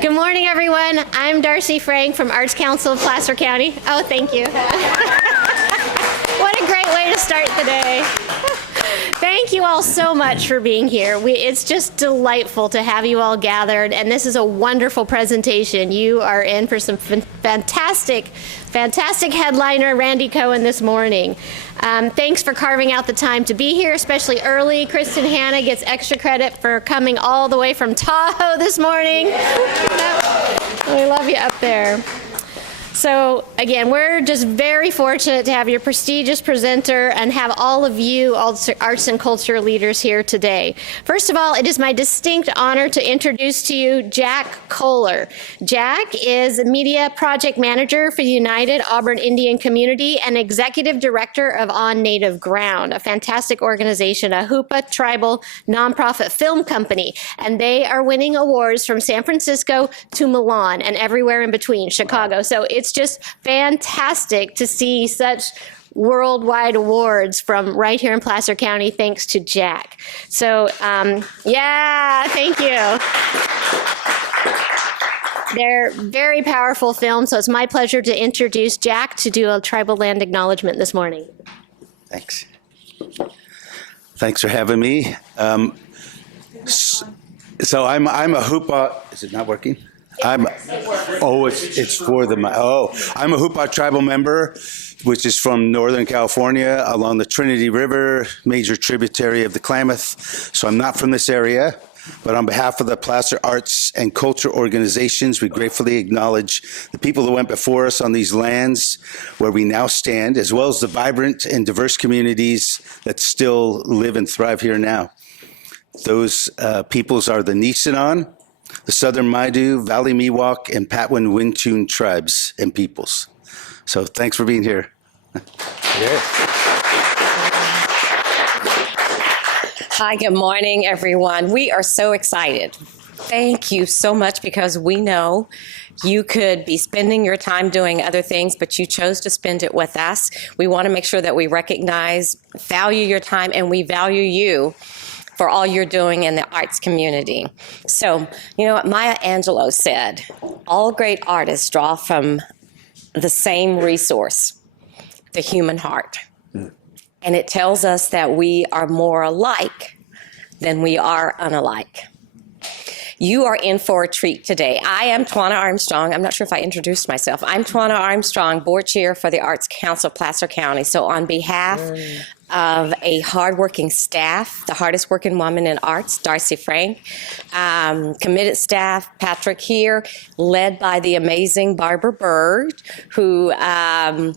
Good morning, everyone. I'm Darcy Frank from Arts Council of Placer County. Oh, thank you. What a great way to start the day. Thank you all so much for being here. It's just delightful to have you all gathered, and this is a wonderful presentation. You are in for some fantastic headliner, Randy Cohen, this morning. Thanks for carving out the time to be here, especially early. Kristen Hanna gets extra credit for coming all the way from Tahoe this morning. We love you up there. So again, we're just very fortunate to have your prestigious presenter and have all of you, all arts and culture leaders here today. First of all, it is my distinct honor to introduce to you Jack Kohler. Jack is a media project manager for the United Auburn Indian Community and executive director of On Native Ground, a fantastic organization, a Hoopa tribal nonprofit film company. And they are winning awards from San Francisco to Milan and everywhere in between, Chicago. So it's just fantastic to see such worldwide awards from right here in Placer County, thanks to Jack. So, yeah, thank you. They're very powerful films, so it's my pleasure to introduce Jack to do a tribal land acknowledgement this morning. Thanks. Thanks for having me. So I'm a Hoopa. Is it not working? I'm a Hoopa tribal member, which is from Northern California along the Trinity River, major tributary of the Klamath. So I'm not from this area, but on behalf of the Placer Arts and Culture organizations, we gratefully acknowledge the people who went before us on these lands where we now stand, as well as the vibrant and diverse communities that still live and thrive here now. Those peoples are the Nisenan, the Southern Maidu, Valley Miwok, and Patwin Wintun tribes and peoples. So thanks for being here. Hi, good morning, everyone. We are so excited. Thank you so much, because we know you could be spending your time doing other things, but you chose to spend it with us. We want to make sure that we recognize, value your time, and we value you for all you're doing in the arts community. So, you know what Maya Angelou said, all great artists draw from the same resource, the human heart. And it tells us that we are more alike than we are unalike. You are in for a treat today. I am Twana Armstrong. I'm not sure if I introduced myself. I'm Twana Armstrong, board chair for the Arts Council of Placer County. So on behalf of a hardworking staff, the hardest working woman in arts, Darcy Frank, committed staff, Patrick here, led by the amazing Barbara Bird, who, and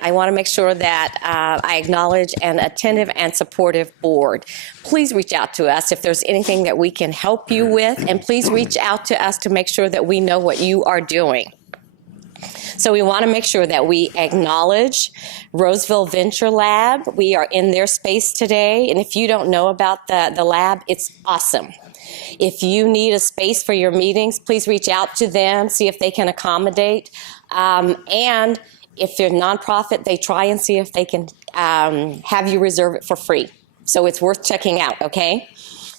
I want to make sure that I acknowledge an attentive and supportive board. Please reach out to us if there's anything that we can help you with, and please reach out to us to make sure that we know what you are doing. So we want to make sure that we acknowledge Roseville Venture Lab. We are in their space today, and if you don't know about the lab, it's awesome. If you need a space for your meetings, please reach out to them, see if they can accommodate. And if they're nonprofit, they try and see if they can have you reserve it for free. So it's worth checking out, okay?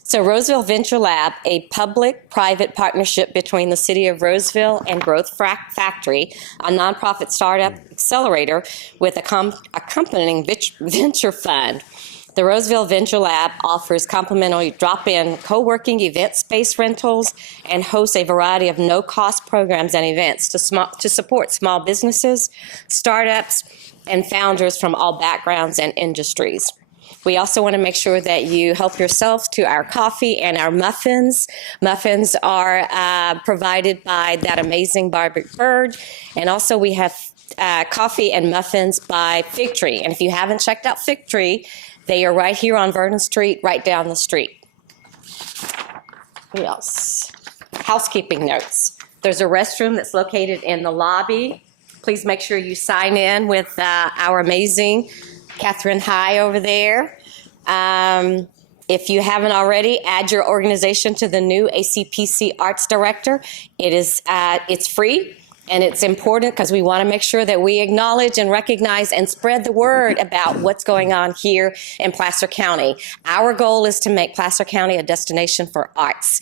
So Roseville Venture Lab, a public-private partnership between the City of Roseville and Growth Factory, a nonprofit startup accelerator with accompanying venture fund. The Roseville Venture Lab offers complimentary drop-in co-working event space rentals and hosts a variety of no-cost programs and events to support small businesses, startups, and founders from all backgrounds and industries. We also want to make sure that you help yourself to our coffee and our muffins. Muffins are provided by that amazing Barbara Bird. And also we have coffee and muffins by Fig Tree. And if you haven't checked out Fig Tree, they are right here on Vernon Street, right down the street. What else? Housekeeping notes. There's a restroom that's located in the lobby. Please make sure you sign in with our amazing Catherine High over there. If you haven't already, add your organization to the new AEP6 Arts Director. It's free, and it's important because we want to make sure that we acknowledge and recognize and spread the word about what's going on here in Placer County. Our goal is to make Placer County a destination for arts.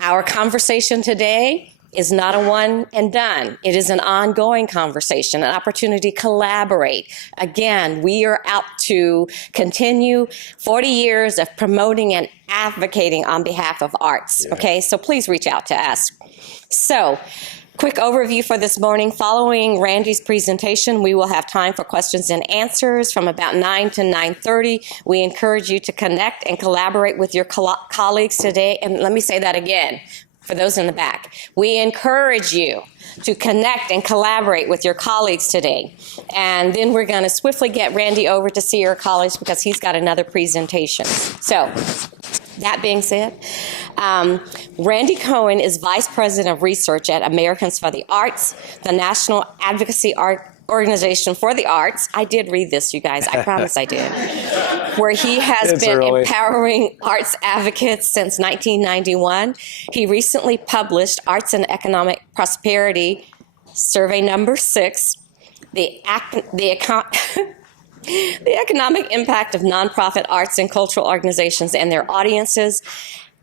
Our conversation today is not a one and done. It is an ongoing conversation, an opportunity to collaborate. Again, we are out to continue 40 years of promoting and advocating on behalf of arts. Okay, so please reach out to us. So, quick overview for this morning. Following Randy's presentation, we will have time for questions and answers from about 9 to 9:30. We encourage you to connect and collaborate with your colleagues today. And let me say that again for those in the back. We encourage you to connect and collaborate with your colleagues today. And then we're going to swiftly get Randy over to see your colleagues because he's got another presentation. So, that being said, Randy Cohen is Vice President of Research at Americans for the Arts, the National Advocacy Organization for the Arts. I did read this, you guys. I promise I did. Where he has been empowering arts advocates since 1991. He recently published Arts and Economic Prosperity, Survey number 6, the economic impact of nonprofit arts and cultural organizations and their audiences,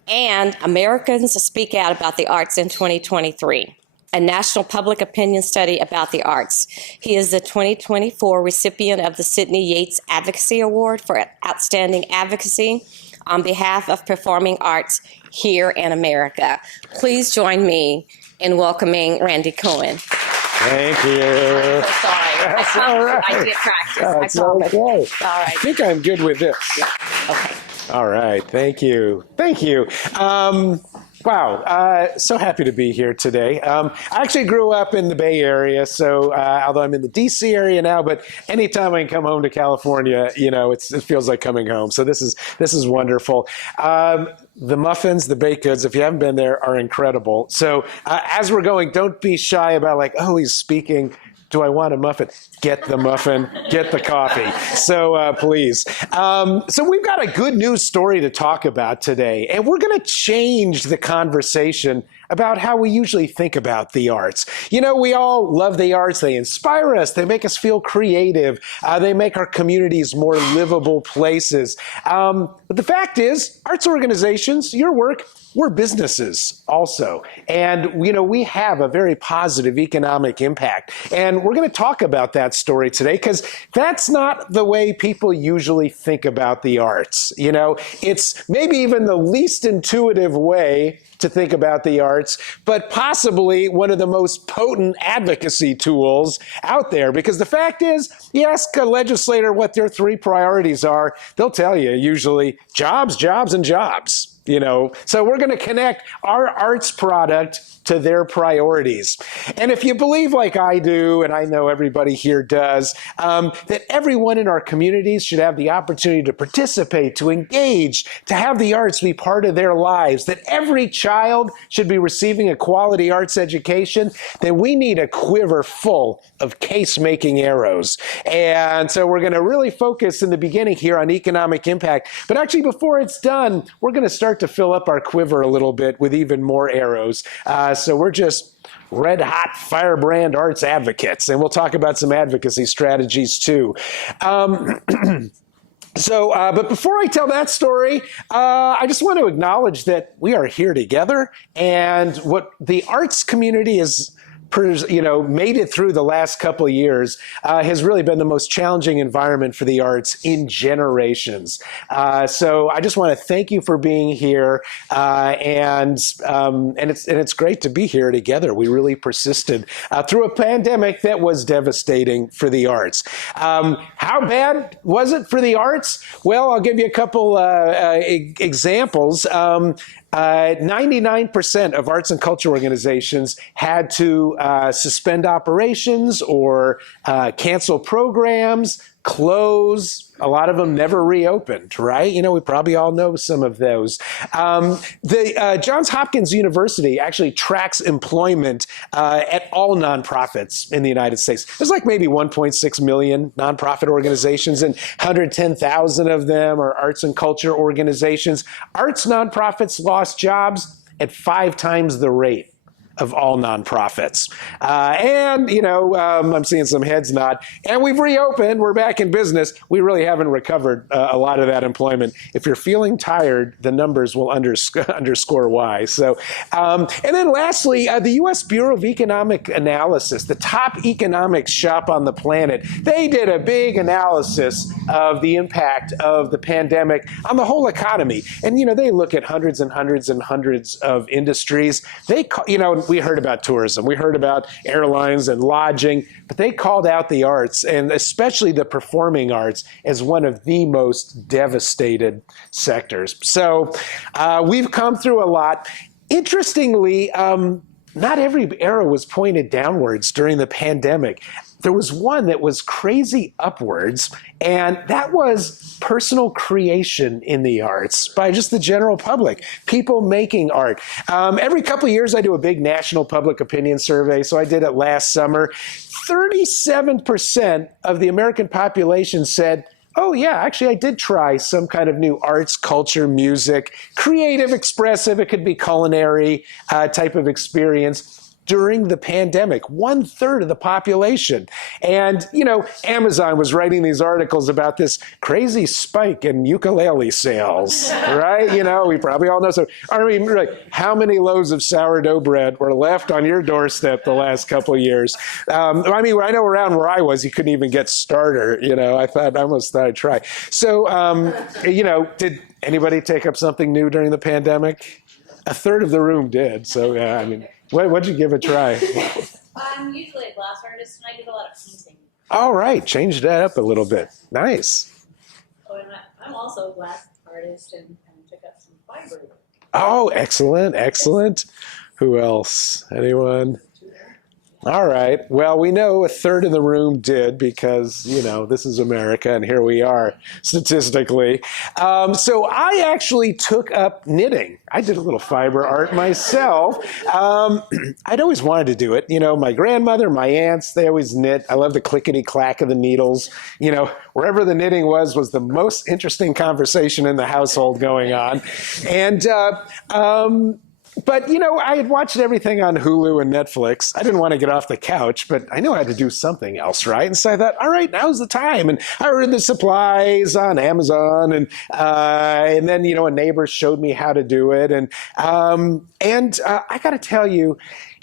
and Americans Speak Out About the Arts in 2023, a national public opinion study about the arts. He is the 2024 recipient of the Sidney Yates Advocacy Award for Outstanding Advocacy on behalf of performing arts here in America. Please join me in welcoming Randy Cohen. Thank you. I'm so sorry. That's all right. I did practice. That's I promise. okay. All right. I think I'm good with this. Yeah. Okay. All right. Thank you. Thank you. Wow. So happy to be here today. I actually grew up in the Bay Area, so although I'm in the D.C. area now, but anytime I can come home to California, you know, it feels like coming home. So this is wonderful. The muffins, the baked goods, if you haven't been there, are incredible. So as we're going, don't be shy about like, oh, he's speaking. Do I want a muffin? Get the muffin, get the coffee. So please. So we've got a good news story to talk about today, and we're going to change the conversation about how we usually think about the arts. You know, we all love the arts. They inspire us. They make us feel creative. They make our communities more livable places. But the fact is, arts organizations, your work, we're businesses also. And, you know, we have a very positive economic impact. And we're going to talk about that story today because that's not the way people usually think about the arts. You know, it's maybe even the least intuitive way to think about the arts, but possibly one of the most potent advocacy tools out there. Because the fact is, you ask a legislator what their 3 priorities are, they'll tell you usually jobs, jobs, and jobs. You know, so we're going to connect our arts product to their priorities. And if you believe like I do, and I know everybody here does, that everyone in our communities should have the opportunity to participate, to engage, to have the arts be part of their lives, that every child should be receiving a quality arts education, then we need a quiver full of case-making arrows. And so we're going to really focus in the beginning here on economic impact. But actually, before it's done, we're going to start to fill up our quiver a little bit with even more arrows. So we're just red hot firebrand arts advocates, and we'll talk about some advocacy strategies too. But before I tell that story, I just want to acknowledge that we are here together, and what the arts community is made it through the last couple of years has really been the most challenging environment for the arts in generations. So I just want to thank you for being here, and it's great to be here together. We really persisted through a pandemic that was devastating for the arts. How bad was it for the arts? Well, I'll give you a couple examples. 99% of arts and culture organizations had to suspend operations or cancel programs, close. A lot of them never reopened, right? You know, we probably all know some of those. Johns Hopkins University actually tracks employment at all nonprofits in the United States. There's like maybe 1.6 million nonprofit organizations, and 110,000 of them are arts and culture organizations. Arts nonprofits lost jobs at 5 times the rate of all nonprofits. And, I'm seeing some heads nod. And we've reopened. We're back in business. We really haven't recovered a lot of that employment. If you're feeling tired, the numbers will underscore why. So, and then lastly, the U.S. Bureau of Economic Analysis, the top economics shop on the planet, they did a big analysis of the impact of the pandemic on the whole economy. And, they look at hundreds and hundreds and hundreds of industries. We heard about tourism, we heard about airlines and lodging, but they called out the arts, and especially the performing arts, as one of the most devastated sectors. So we've come through a lot. Interestingly, not every arrow was pointed downwards during the pandemic. There was one that was crazy upwards, and that was personal creation in the arts by just the general public, people making art. Every couple of years, I do a big national public opinion survey, so I did it last summer. 37% of the American population said, oh, yeah, actually, I did try some kind of new arts, culture, music, creative, expressive, it could be culinary type of experience during the pandemic, 1/3 of the population. And, Amazon was writing these articles about this crazy spike in ukulele sales, right? We probably all know. So, how many loaves of sourdough bread were left on your doorstep the last couple of years? I know around where I was, you couldn't even get starter. I almost thought I'd try. So, did anybody take up something new during the pandemic? 1/3 of the room did. So, what'd you give a try? I'm usually a glass artist, and I did a lot of painting. All right, change that up a little bit. Nice. Oh, and I'm also a glass artist and took up some fiber. Oh, excellent, excellent. Who else? Anyone? All right. Well, we know 1/3 of the room did because, this is America and here we are statistically. So I actually took up knitting. I did a little fiber art myself. I'd always wanted to do it. My grandmother, my aunts, they always knit. I love the clickety clack of the needles. Wherever the knitting was the most interesting conversation in the household going on. And, but, I had watched everything on Hulu and Netflix. I didn't want to get off the couch, but I knew I had to do something else, right? And so I thought, all right, now's the time. And I ordered the supplies on Amazon. And then, a neighbor showed me how to do it. And I got to tell you,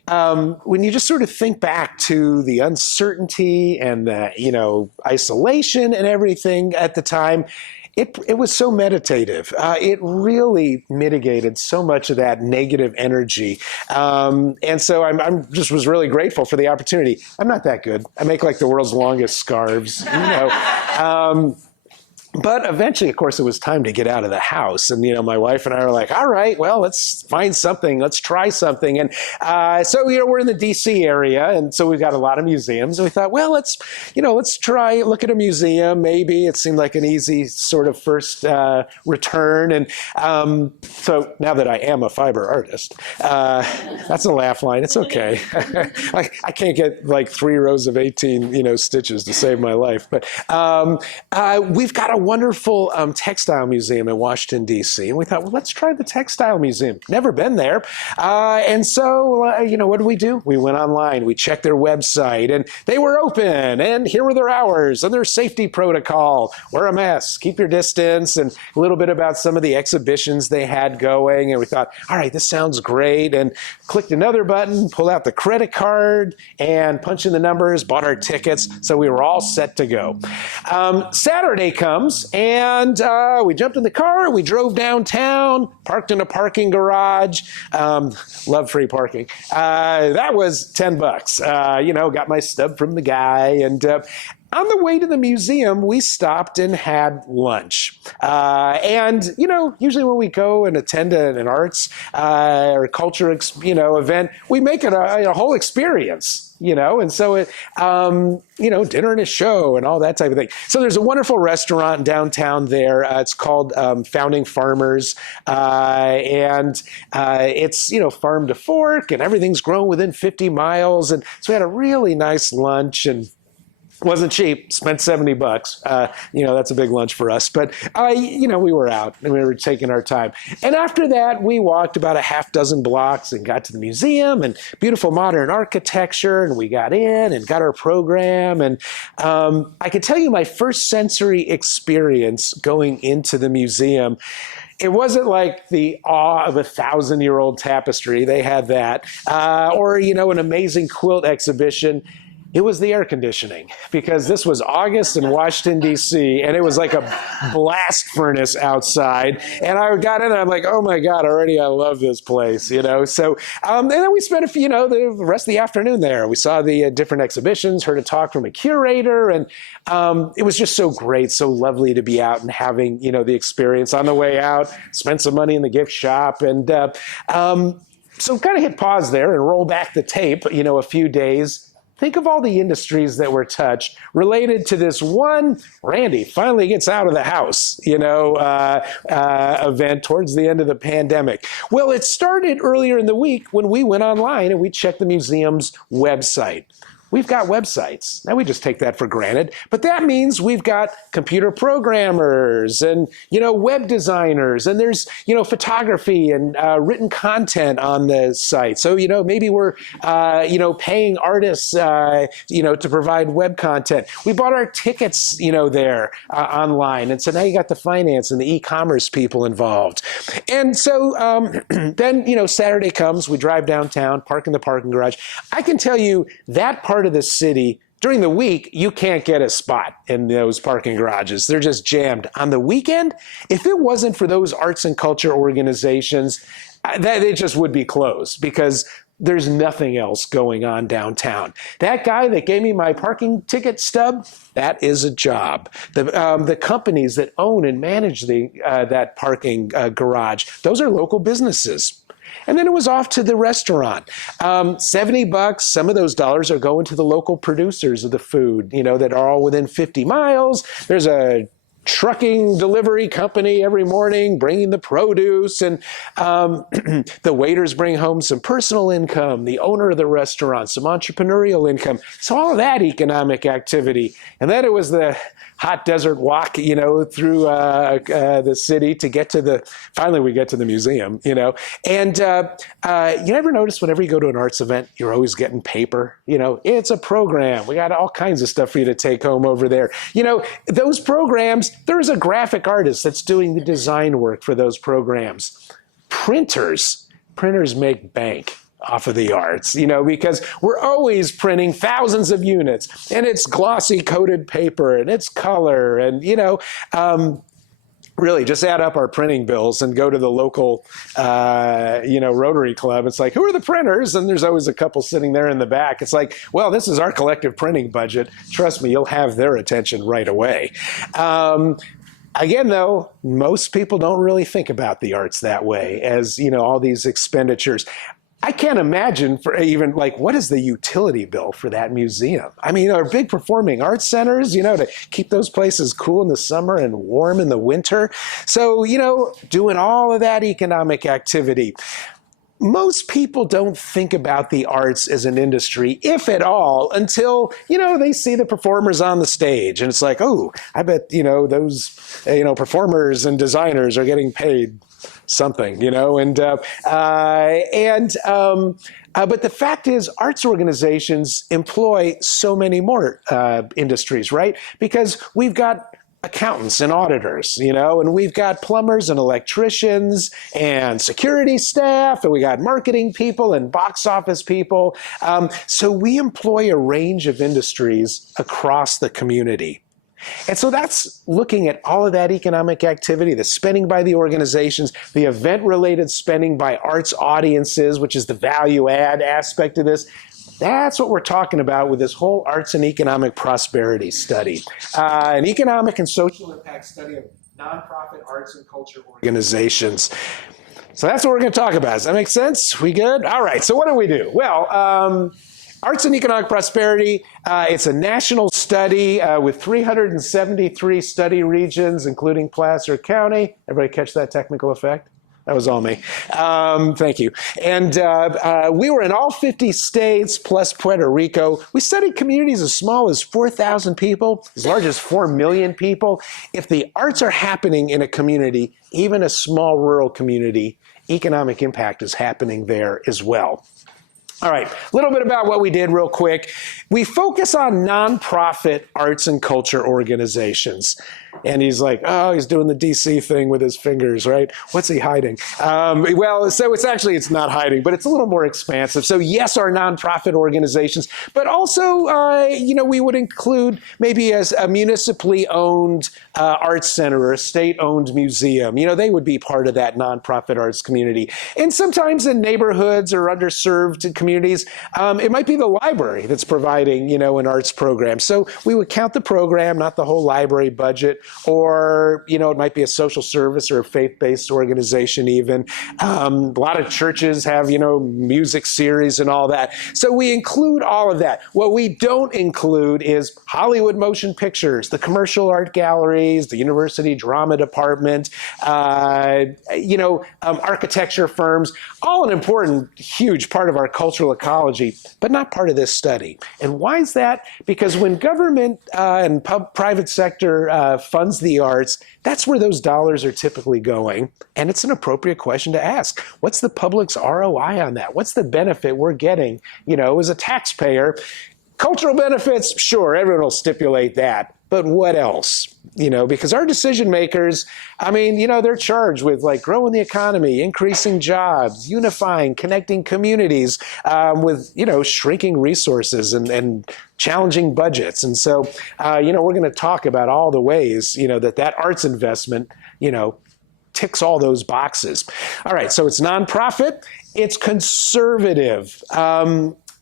when you just sort of think back to the uncertainty and the, isolation and everything at the time, it was so meditative. It really mitigated so much of that negative energy. And so I'm just was really grateful for the opportunity. I'm not that good. I make like the world's longest scarves, But eventually, of course, it was time to get out of the house. And, my wife and I were like, all right, well, let's find something. Let's try something. And so, we're in the D.C. area. And so we've got a lot of museums. And we thought, well, let's try, look at a museum. Maybe it seemed like an easy sort of first return. And so now that I am a fiber artist, that's a laugh line. It's okay. I can't get like 3 rows of 18, stitches to save my life. But we've got a wonderful textile museum in Washington, D.C. And we thought, well, let's try the textile museum. Never been there. And so, what do? We went online. We checked their website, and they were open. And here were their hours and their safety protocol. Wear a mask, keep your distance, and a little bit about some of the exhibitions they had going. And we thought, all right, this sounds great. And clicked another button, pulled out the credit card, and punched in the numbers, bought our tickets. So we were all set to go. Saturday comes. And we jumped in the car, we drove downtown, parked in a parking garage, love free parking. That was $10. Got my stub from the guy. And on the way to the museum, we stopped and had lunch. Usually when we go and attend an arts or culture, event, we make it a whole experience. And so dinner and a show and all that type of thing. So there's a wonderful restaurant downtown there. It's called Founding Farmers. It's, farm to fork and everything's grown within 50 miles. And so we had a really nice lunch and Wasn't cheap. Spent $70. That's a big lunch for us. But we were out and we were taking our time. And after that, we walked about a half dozen blocks and got to the museum and beautiful modern architecture. And we got in and got our program. And I can tell you my first sensory experience going into the museum. It wasn't like the awe of a 1,000-year-old tapestry. They had that, or an amazing quilt exhibition. It was the air conditioning, because this was August in Washington, D.C., and it was like a blast furnace outside. And I got in and I'm like, oh my God, already I love this place, So, and then we spent the rest of the afternoon there. We saw the different exhibitions, heard a talk from a curator, and it was just so great, so lovely to be out and having, the experience. On the way out, spent some money in the gift shop, and so kind of hit pause there and roll back the tape, a few days. Think of all the industries that were touched related to this one, Randy finally gets out of the house, event towards the end of the pandemic. Well, it started earlier in the week when we went online and we checked the museum's website. We've got websites. Now we just take that for granted, but that means we've got computer programmers and, web designers, and there's, photography and written content on the site. So, maybe we're, paying artists, to provide web content. We bought our tickets, there online. And so now you got the finance and the e-commerce people involved. And so then, Saturday comes, we drive downtown, park in the parking garage. I can tell you that part of the city, during the week, you can't get a spot in those parking garages. They're just jammed. On the weekend, if it wasn't for those arts and culture organizations, they just would be closed, because there's nothing else going on downtown. That guy that gave me my parking ticket stub, that is a job. The companies that own and manage that parking garage, those are local businesses. And then it was off to the restaurant. $70, some of those dollars are going to the local producers of the food, that are all within 50 miles. There's a trucking delivery company every morning bringing the produce, and the waiters bring home some personal income, the owner of the restaurant, some entrepreneurial income. So all of that economic activity. And then it was the hot desert walk, through the city to get to finally we get to the museum, And you ever notice whenever you go to an arts event, you're always getting paper, it's a program. We got all kinds of stuff for you to take home over there. Those programs, there's a graphic artist that's doing the design work for those programs. Printers make bank off of the arts, because we're always printing thousands of units, and it's glossy coated paper and it's color, and really just add up our printing bills and go to the local Rotary Club. It's like, who are the printers? And there's always a couple sitting there in the back. It's like, well, this is our collective printing budget. Trust me, you'll have their attention right away. Again, though, most people don't really think about the arts that way, as all these expenditures. I can't imagine for even what is the utility bill for that museum? I mean, our big performing arts centers, to keep those places cool in the summer and warm in the winter. So, doing all of that economic activity. Most people don't think about the arts as an industry, if at all, until, they see the performers on the stage. And it's like, oh, I bet, those, performers and designers are getting paid something, but the fact is, arts organizations employ so many more industries, right? Because we've got accountants and auditors, and we've got plumbers and electricians and security staff, and we got marketing people and box office people. So we employ a range of industries across the community. And so that's looking at all of that economic activity, the spending by the organizations, the event-related spending by arts audiences, which is the value add aspect of this. That's what we're talking about with this whole arts and economic prosperity study, an economic and social impact study of nonprofit arts and culture organizations. So that's what we're going to talk about. Does that make sense? We good? All right. So what do we do? Well, Arts and Economic Prosperity, it's a national study with 373 study regions, including Placer County. Everybody catch that technical effect? That was all me. Thank you. And we were in all 50 states plus Puerto Rico. We studied communities as small as 4,000 people, as large as 4 million people. If the arts are happening in a community, even a small rural community, economic impact is happening there as well. All right, a little bit about what we did real quick. We focus on nonprofit arts and culture organizations. And he's like, oh, he's doing the DC thing with his fingers, right? What's he hiding? Well, so it's not hiding, but it's a little more expansive. So yes, our nonprofit organizations, but also, we would include maybe as a municipally owned arts center or a state-owned museum. They would be part of that nonprofit arts community. And sometimes in neighborhoods or underserved communities, it might be the library that's providing, an arts program. So we would count the program, not the whole library budget. Or, it might be a social service or a faith-based organization even. A lot of churches have, music series and all that. So we include all of that. What we don't include is Hollywood motion pictures, the commercial art galleries, the university drama department, architecture firms, all an important, huge part of our cultural ecology, but not part of this study. And why is that? Because when government and private sector funds the arts, that's where those dollars are typically going. And it's an appropriate question to ask. What's the public's ROI on that? What's the benefit we're getting, as a taxpayer? Cultural benefits, sure, everyone will stipulate that. But what else? Because our decision makers, they're charged with growing the economy, increasing jobs, unifying, connecting communities with, shrinking resources and challenging budgets. And so, we're going to talk about all the ways, that arts investment, ticks all those boxes. All right, so it's nonprofit, it's conservative.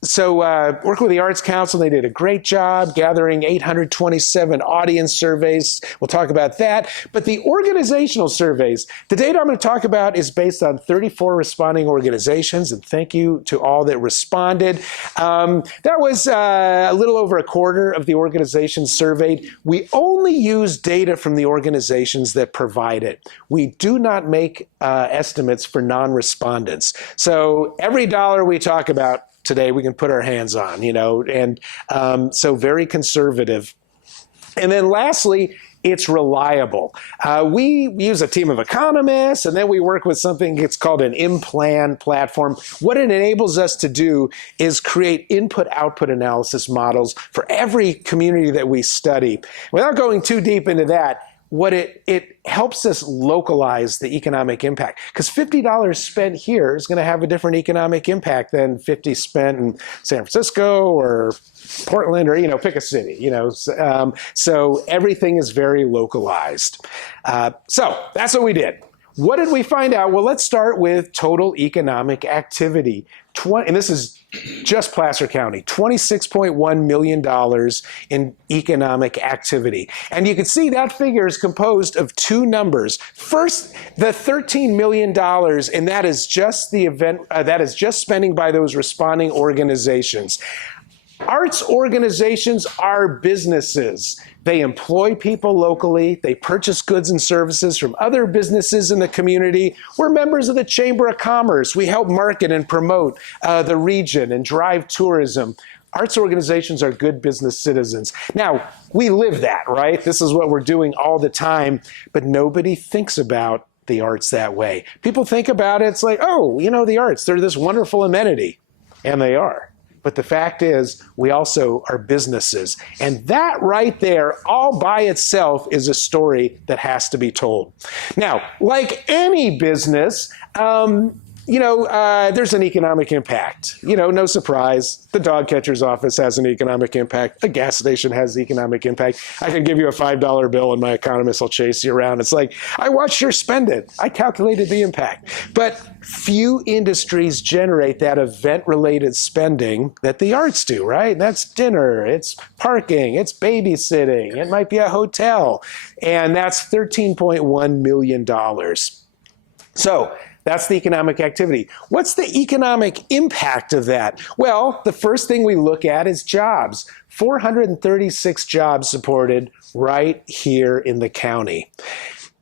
So working with the Arts Council, they did a great job gathering 827 audience surveys. We'll talk about that. But the organizational surveys, the data I'm going to talk about is based on 34 responding organizations, and thank you to all that responded. That was a little over a quarter of the organizations surveyed. We only use data from the organizations that provide it. We do not make estimates for non-respondents. So every dollar we talk about today we can put our hands on, and so very conservative. And then lastly, it's reliable. We use a team of economists, and then we work with something that's called an in-plan platform. What it enables us to do is create input-output analysis models for every community that we study. Without going too deep into that, what it helps us localize the economic impact, because $50 spent here is going to have a different economic impact than $50 spent in San Francisco or Portland or pick a city. So everything is very localized. So that's what we did. What did we find out? Well, let's start with total economic activity. And this is just Placer County, $26.1 million in economic activity. And you can see that figure is composed of two numbers. First, the $13 million, and that is just the event, that is just spending by those responding organizations. Arts organizations are businesses. They employ people locally. They purchase goods and services from other businesses in the community. We're members of the Chamber of Commerce. We help market and promote the region and drive tourism. Arts organizations are good business citizens. Now, we live that, right? This is what we're doing all the time, but nobody thinks about the arts that way. People think about it, it's like, oh, the arts, they're this wonderful amenity. And they are. But the fact is, we also are businesses. And that right there, all by itself, is a story that has to be told. Now, like any business, there's an economic impact. No surprise. The dog catcher's office has an economic impact. A gas station has economic impact. I can give you a $5 bill and my economist will chase you around. It's like, I watched her spend it. I calculated the impact. But few industries generate that event-related spending that the arts do, right? That's dinner, it's parking, it's babysitting, it might be a hotel. And that's $13.1 million. So that's the economic activity. What's the economic impact of that? Well, the first thing we look at is jobs. 436 jobs supported right here in the county.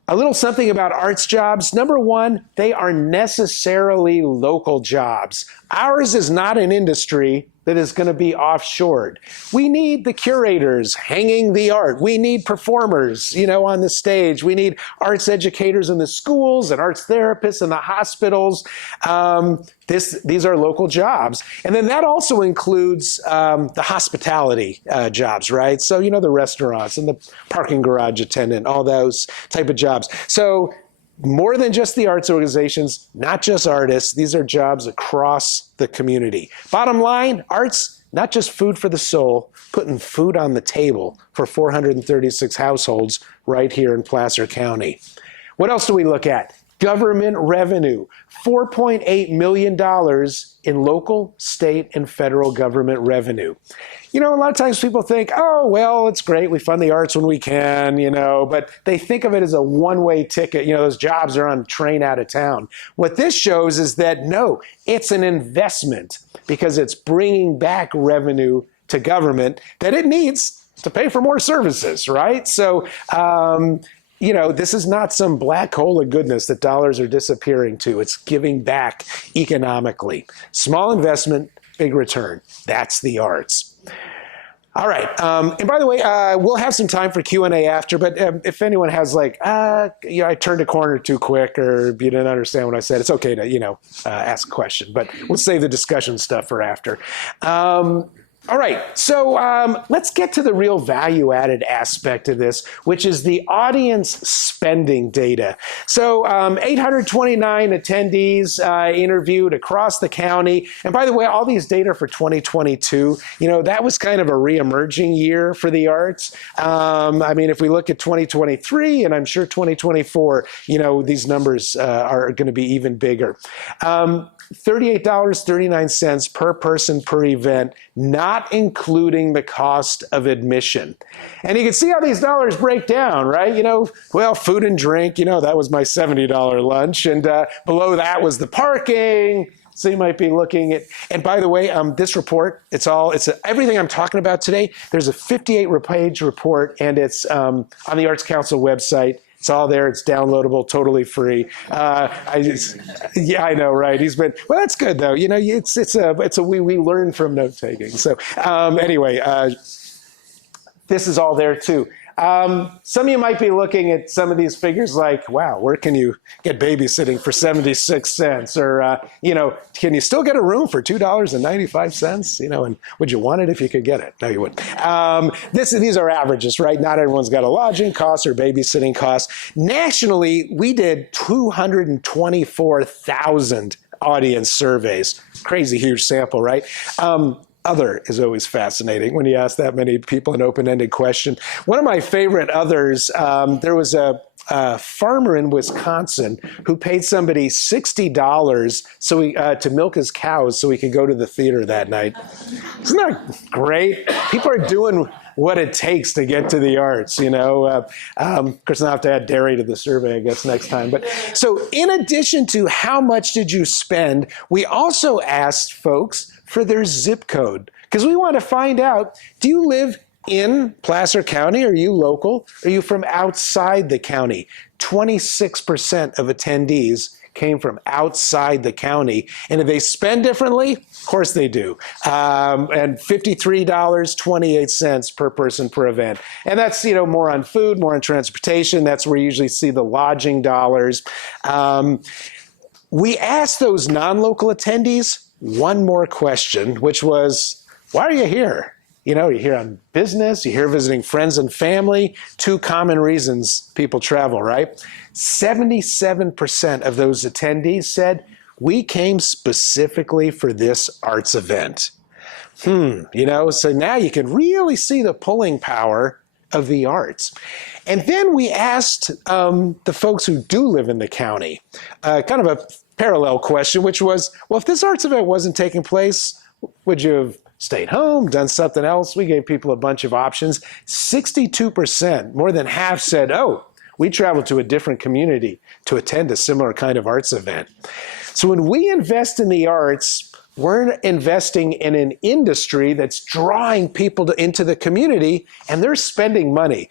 A little something about arts jobs. Number one, they are necessarily local jobs. Ours is not an industry that is going to be offshored. We need the curators hanging the art. We need performers, on the stage. We need arts educators in the schools and arts therapists in the hospitals. These are local jobs. And then that also includes the hospitality jobs, right? So, the restaurants and the parking garage attendant, all those type of jobs. So more than just the arts organizations, not just artists, these are jobs across the community. Bottom line, arts, not just food for the soul, putting food on the table for 436 households right here in Placer County. What else do we look at? Government revenue, $4.8 million in local, state, and federal government revenue. A lot of times people think, oh, well, it's great. We fund the arts when we can, but they think of it as a one-way ticket. Those jobs are on a train out of town. What this shows is that, no, it's an investment because it's bringing back revenue to government that it needs to pay for more services, right? So, this is not some black hole of goodness that dollars are disappearing to. It's giving back economically. Small investment, big return. That's the arts. All right. And by the way, we'll have some time for Q&A after, but if anyone has I turned a corner too quick or you didn't understand what I said, it's okay to, ask a question, but we'll save the discussion stuff for after. All right, so let's get to the real value-added aspect of this, which is the audience spending data. So 829 attendees interviewed across the county. And by the way, all these data for 2022, that was kind of a re-emerging year for the arts. If we look at 2023, and I'm sure 2024, these numbers are going to be even bigger. $38.39 per person per event, not including the cost of admission. And you can see how these dollars break down, right? Food and drink, that was my $70 lunch. And below that was the parking. So you might be looking at, and by the way, this report, everything I'm talking about today, there's a 58-page report, and it's on the Arts Council website. It's all there. It's downloadable, totally free. I know, right? Well, that's good though. We learn from note taking. So anyway, this is all there too. Some of you might be looking at some of these figures like, wow, where can you get babysitting for 76 cents? Or, can you still get a room for $2.95? And would you want it if you could get it? No, you wouldn't. These are averages, right? Not everyone's got a lodging cost or babysitting cost. Nationally, we did 224,000 audience surveys. Crazy huge sample, right? Other is always fascinating when you ask that many people an open-ended question. One of my favorite others, there was a farmer in Wisconsin who paid somebody $60 to milk his cows so he could go to the theater that night. Isn't that great? People are doing what it takes to get to the arts, Of course, I'll have to add dairy to the survey, I guess, next time. But so in addition to how much did you spend, we also asked folks for their zip code, because we want to find out, do you live in Placer County? Are you local? Are you from outside the county? 26% of attendees came from outside the county. And if they spend differently, of course they do. And $53.28 per person per event. And that's, more on food, more on transportation. That's where you usually see the lodging dollars. We asked those non-local attendees one more question, which was, why are you here? You're here on business, you're here visiting friends and family. Two common reasons people travel, right? 77% of those attendees said, we came specifically for this arts event. So now you can really see the pulling power of the arts. And then we asked the folks who do live in the county, kind of a parallel question, which was, well, if this arts event wasn't taking place, would you have stayed home, done something else? We gave people a bunch of options. 62%, more than half, said, oh, we traveled to a different community to attend a similar kind of arts event. So when we invest in the arts, we're investing in an industry that's drawing people into the community, and they're spending money.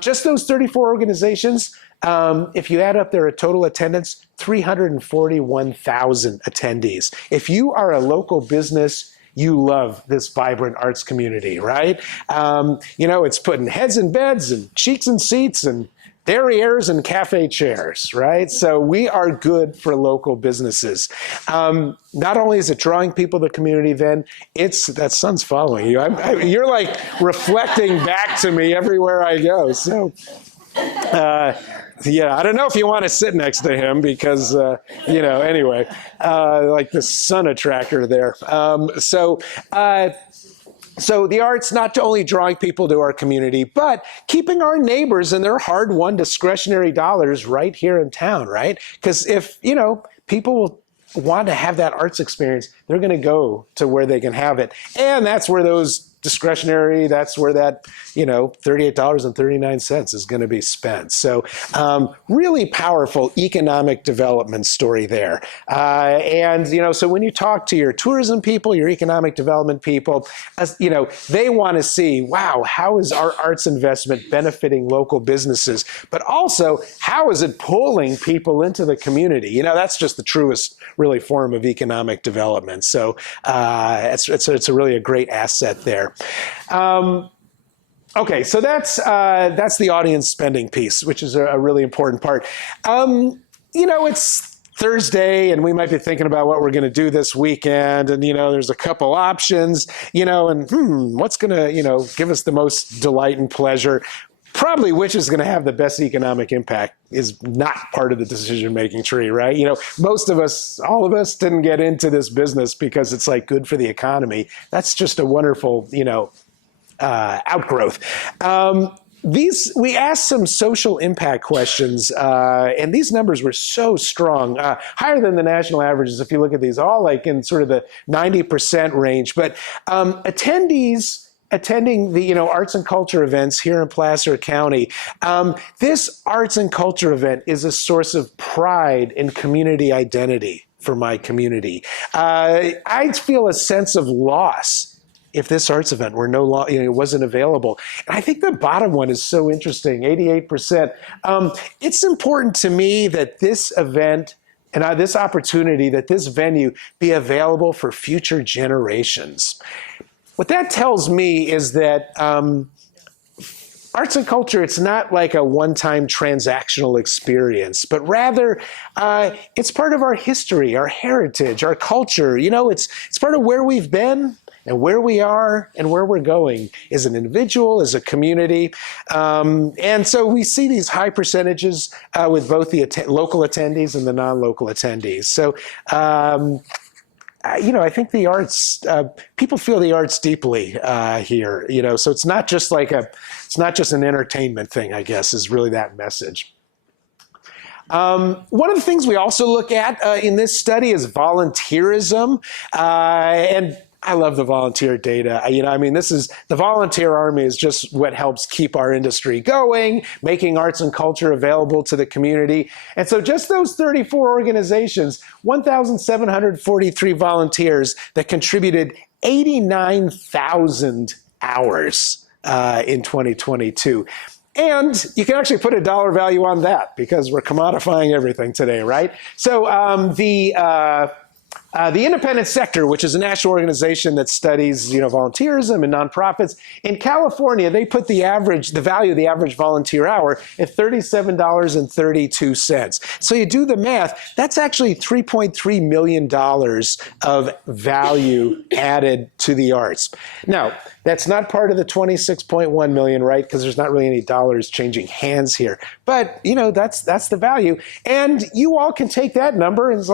Just those 34 organizations, If you add up their total attendance, 341,000 attendees. If you are a local business, you love this vibrant arts community, right? It's putting heads in beds and cheeks in seats and derrieres and cafe chairs, right? So we are good for local businesses. Not only is it drawing people to the community, then that sun's following you. You're like reflecting back to me everywhere I go. So, I don't know if you want to sit next to him because, anyway, like the sun attractor there. So the arts not only drawing people to our community, but keeping our neighbors and their hard-won discretionary dollars right here in town, right? Because if, people want to have that arts experience, they're going to go to where they can have it. And that's where that's where that, $38.39 is going to be spent. So really powerful economic development story there. So when you talk to your tourism people, your economic development people, they want to see, wow, how is our arts investment benefiting local businesses? But also, how is it pulling people into the community? That's just the truest, really, form of economic development. So it's really a great asset there. Okay, so that's the audience spending piece, which is a really important part. It's Thursday, and we might be thinking about what we're going to do this weekend, and there's a couple options, and what's going to give us the most delight and pleasure. Probably which is going to have the best economic impact is not part of the decision-making tree, right? Most of us, all of us, didn't get into this business because it's like good for the economy. That's just a wonderful, outgrowth. We asked some social impact questions, and these numbers were so strong, higher than the national averages. If you look at these, all like in sort of the 90% range. But attendees attending the arts and culture events here in Placer County, this arts and culture event is a source of pride and community identity for my community. I feel a sense of loss if this arts event were no longer, it wasn't available. And I think the bottom one is so interesting, 88%. It's important to me that this event and this opportunity, that this venue be available for future generations. What that tells me is that arts and culture, it's not like a one-time transactional experience, but rather it's part of our history, our heritage, our culture. It's part of where we've been and where we are and where we're going as an individual, as a community. And so we see these high percentages with both the local attendees and the non-local attendees. So I think the arts, people feel the arts deeply here, so it's not just an entertainment thing, I guess, is really that message. One of the things we also look at in this study is volunteerism, and I love the volunteer data. The volunteer army is just what helps keep our industry going, making arts and culture available to the community. And so just those 34 organizations, 1,743 volunteers that contributed 89,000 hours in 2022. And you can actually put a dollar value on that because we're commodifying everything today, right? So the independent sector, which is a national organization that studies, volunteerism and nonprofits, in California, they put the value of the average volunteer hour at $37.32. So you do the math, that's actually $3.3 million of value added to the arts. Now, that's not part of the 26.1 million, right? Because there's not really any dollars changing hands here. But, that's the value. And you all can take that number and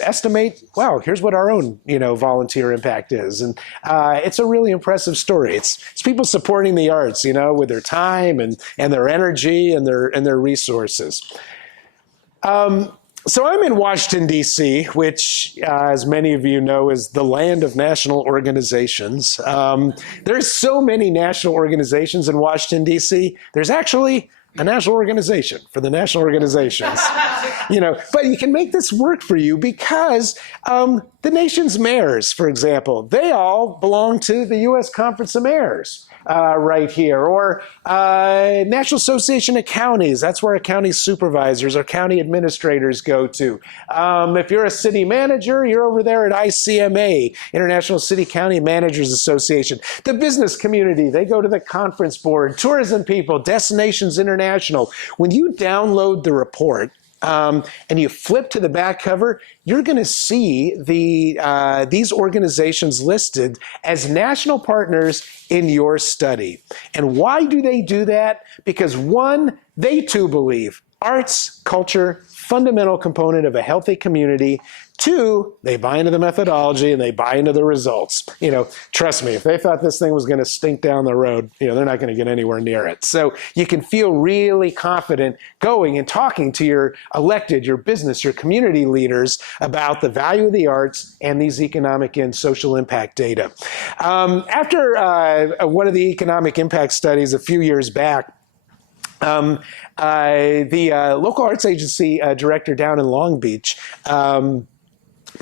estimate, wow, here's what our own, volunteer impact is. And it's a really impressive story. It's people supporting the arts, with their time and their energy and their resources. So I'm in Washington, D.C., which, as many of you know, is the land of national organizations. There's so many national organizations in Washington, D.C., there's actually a national organization for the national organizations. But you can make this work for you because the nation's mayors, for example, they all belong to the U.S. Conference of Mayors. Right here, or National Association of Counties. That's where our county supervisors or county administrators go to. If you're a city manager, you're over there at ICMA, International City County Managers Association. The business community, they go to the conference board. Tourism people, Destinations International. When you download the report, and you flip to the back cover, you're going to see these organizations listed as national partners in your study. And why do they do that? Because one, they too believe arts, culture, fundamental component of a healthy community. Two, they buy into the methodology and they buy into the results. Trust me, if they thought this thing was going to stink down the road, they're not going to get anywhere near it. So you can feel really confident going and talking to your elected, your business, your community leaders about the value of the arts and these economic and social impact data. After one of the economic impact studies a few years back, the local arts agency director down in Long Beach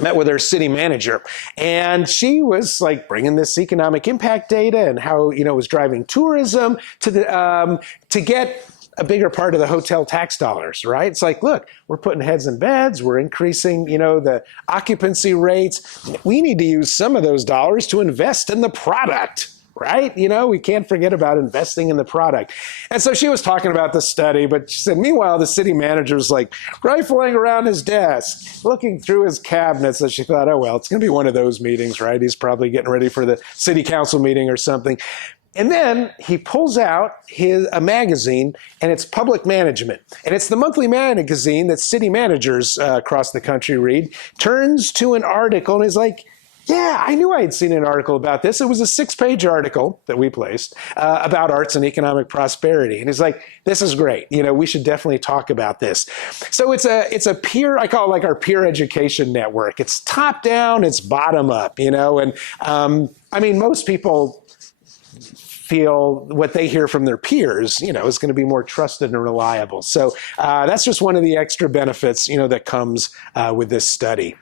met with her city manager, and she was like bringing this economic impact data and how it was driving tourism to get a bigger part of the hotel tax dollars, right? It's like, look, we're putting heads in beds, we're increasing, the occupancy rates. We need to use some of those dollars to invest in the product. Right? We can't forget about investing in the product. And so she was talking about the study, but she said, meanwhile, the city manager's like rifling around his desk, looking through his cabinets. And she thought, oh, well, it's going to be one of those meetings, right? He's probably getting ready for the city council meeting or something. And then he pulls out a magazine, and it's Public Management. And it's the monthly magazine that city managers across the country read. Turns to an article, and he's like, yeah, I knew I had seen an article about this. It was a 6-page article that we placed about arts and economic prosperity. And he's like, this is great. We should definitely talk about this. So it's a peer, I call it like our peer education network. It's top down, it's bottom up, and most people feel what they hear from their peers, is going to be more trusted and reliable. So that's just one of the extra benefits, that comes with this study.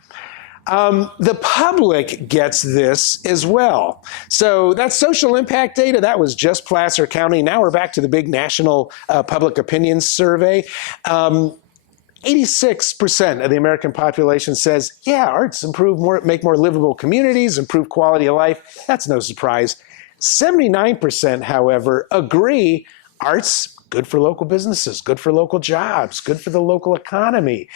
The public gets this as well. So that social impact data, that was just Placer County. Now we're back to the big national public opinion survey. 86% of the American population says, yeah, arts make more livable communities, improve quality of life. That's no surprise. 79%, however, agree arts, good for local businesses, good for local jobs, good for the local economy.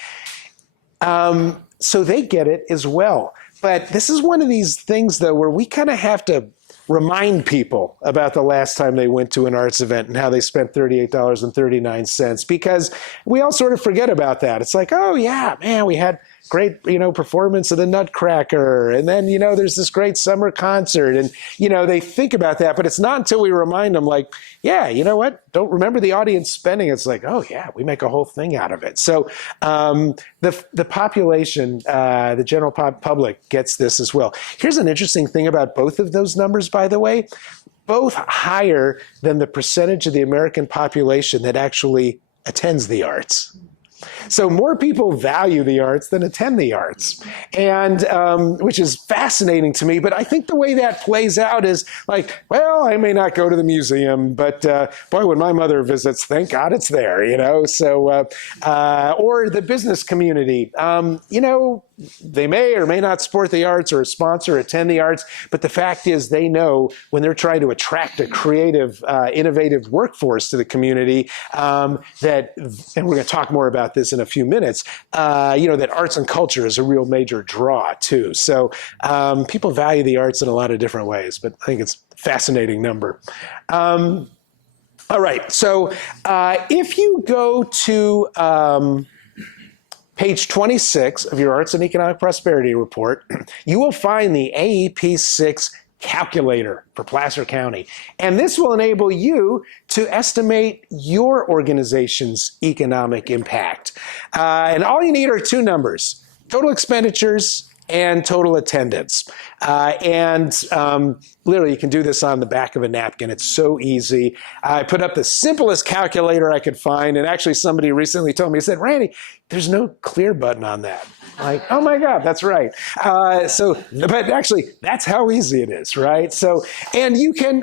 So they get it as well. But this is one of these things, though, where we kind of have to remind people about the last time they went to an arts event and how they spent $38.39, because we all sort of forget about that. It's like, oh, yeah, man, we had great, performance of the Nutcracker. And then, there's this great summer concert. And, they think about that. But it's not until we remind them, like, yeah, you know what? Don't remember the audience spending. It's like, oh, yeah, we make a whole thing out of it. So the population, the general public gets this as well. Here's an interesting thing about both of those numbers, by the way. Both higher than the percentage of the American population that actually attends the arts. So more people value the arts than attend the arts, and which is fascinating to me. But I think the way that plays out is like, well, I may not go to the museum, but boy, when my mother visits, thank God it's there, So, or the business community, they may or may not support the arts or sponsor, attend the arts, but the fact is they know when they're trying to attract a creative, innovative workforce to the community that, and we're going to talk more about this in a few minutes, that arts and culture is a real major draw too. So people value the arts in a lot of different ways, but I think it's a fascinating number. All right, so if you go to page 26 of your Arts and Economic Prosperity Report, you will find the AEP6 calculator for Placer County. And this will enable you to estimate your organization's economic impact. And all you need are two numbers, total expenditures and total attendance. Literally, you can do this on the back of a napkin. It's so easy. I put up the simplest calculator I could find, and actually somebody recently told me, he said, Randy, there's no clear button on that. Like, oh my God, that's right. But actually, that's how easy it is, right? So, and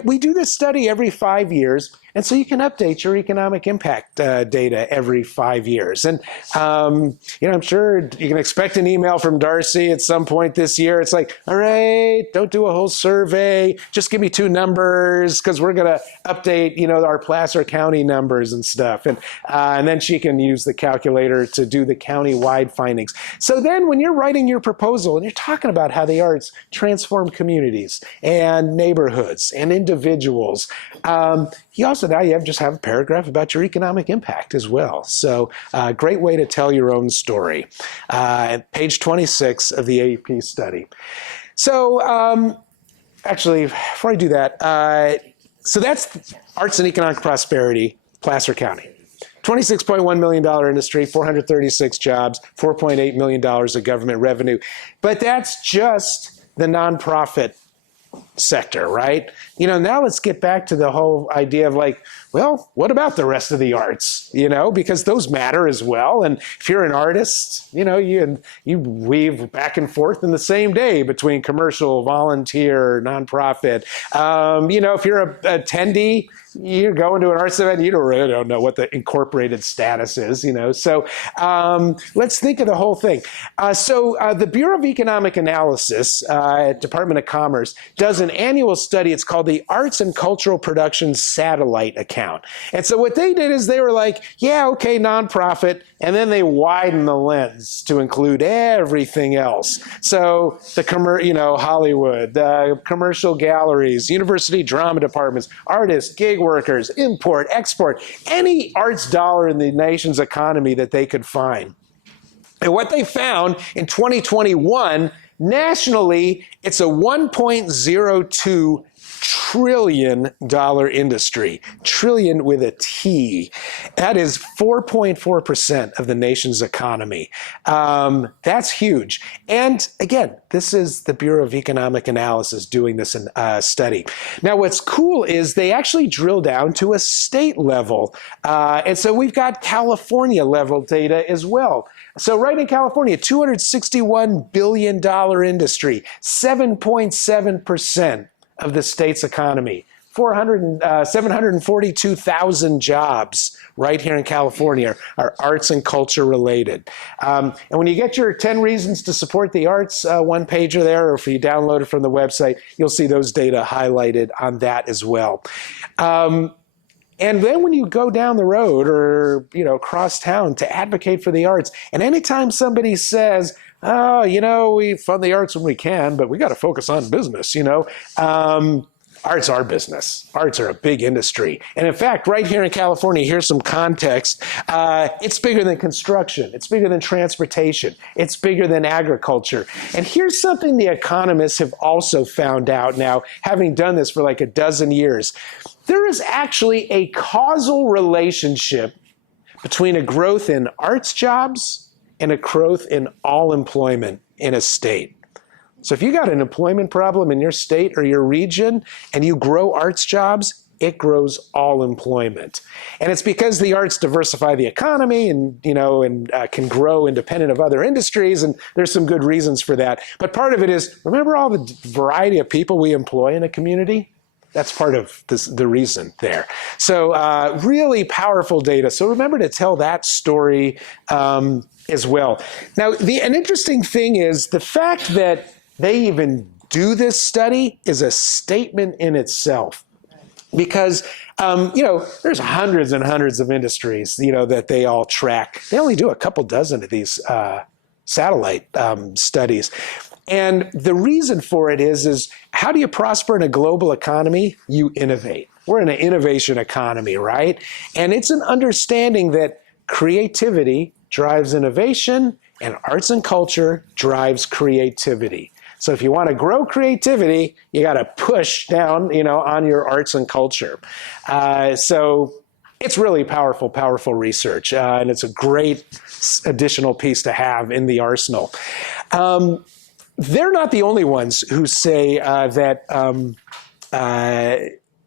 we do this study every 5 years, and so you can update your economic impact data every 5 years. And, I'm sure you can expect an email from Darcy at some point this year. It's like, all right, don't do a whole survey. Just give me 2 numbers, because we're going to update, our Placer County numbers and stuff. And then she can use the calculator to do the county-wide findings. So then when you're writing your proposal and you're talking about how the arts transform communities and neighborhoods and individuals, you also now just have a paragraph about your economic impact as well. So great way to tell your own story. Page 26 of the AEP study. So actually, before I do that, so that's arts and economic prosperity, Placer County. $26.1 million industry, 436 jobs, $4.8 million of government revenue. But that's just the nonprofit sector, right? Now let's get back to the whole idea of like, well, what about the rest of the arts? Because those matter as well. And if you're an artist, you weave back and forth in the same day between commercial, volunteer, nonprofit. If you're an attendee, you're going to an arts event, you really don't know what the incorporated status is, So let's think of the whole thing. The Bureau of Economic Analysis at Department of Commerce does an annual study. It's called the Arts and Cultural Production Satellite Account. And so what they did is they were like, yeah, okay, nonprofit, and then they widen the lens to include everything else. So Hollywood, the commercial galleries, university drama departments, artists, gig workers, import, export, any arts dollar in the nation's economy that they could find. And what they found in 2021, nationally, it's a $1.02 trillion industry, trillion with a T. That is 4.4% of the nation's economy. That's huge. And again, this is the Bureau of Economic Analysis doing this study. Now, what's cool is they actually drill down to a state level. And so we've got California level data as well. So right in California, $261 billion industry, 7.7% of the state's economy, 742,000 jobs right here in California are arts and culture related. And when you get your 10 reasons to support the arts one pager there, or if you download it from the website, you'll see those data highlighted on that as well. And then when you go down the road or, across town to advocate for the arts, and anytime somebody says, oh, we fund the arts when we can, but we got to focus on business, arts are business. Arts are a big industry. And in fact, right here in California, here's some context. It's bigger than construction. It's bigger than transportation. It's bigger than agriculture. And here's something the economists have also found out now, having done this for like a dozen years. There is actually a causal relationship between a growth in arts jobs and a growth in all employment in a state. So if you got an employment problem in your state or your region and you grow arts jobs, it grows all employment. And it's because the arts diversify the economy and can grow independent of other industries, and there's some good reasons for that. But part of it is, remember all the variety of people we employ in a community? That's part of the reason there. So really powerful data. So remember to tell that story as well. Now, an interesting thing is the fact that they even do this study is a statement in itself. Because, there's hundreds and hundreds of industries, that they all track. They only do a couple dozen of these satellite studies. And the reason for it is how do you prosper in a global economy? You innovate. We're in an innovation economy, right? And it's an understanding that creativity drives innovation and arts and culture drives creativity. So if you want to grow creativity, you got to push down, on your arts and culture. So it's really powerful, powerful research. And it's a great additional piece to have in the arsenal. they're not the only ones who say that.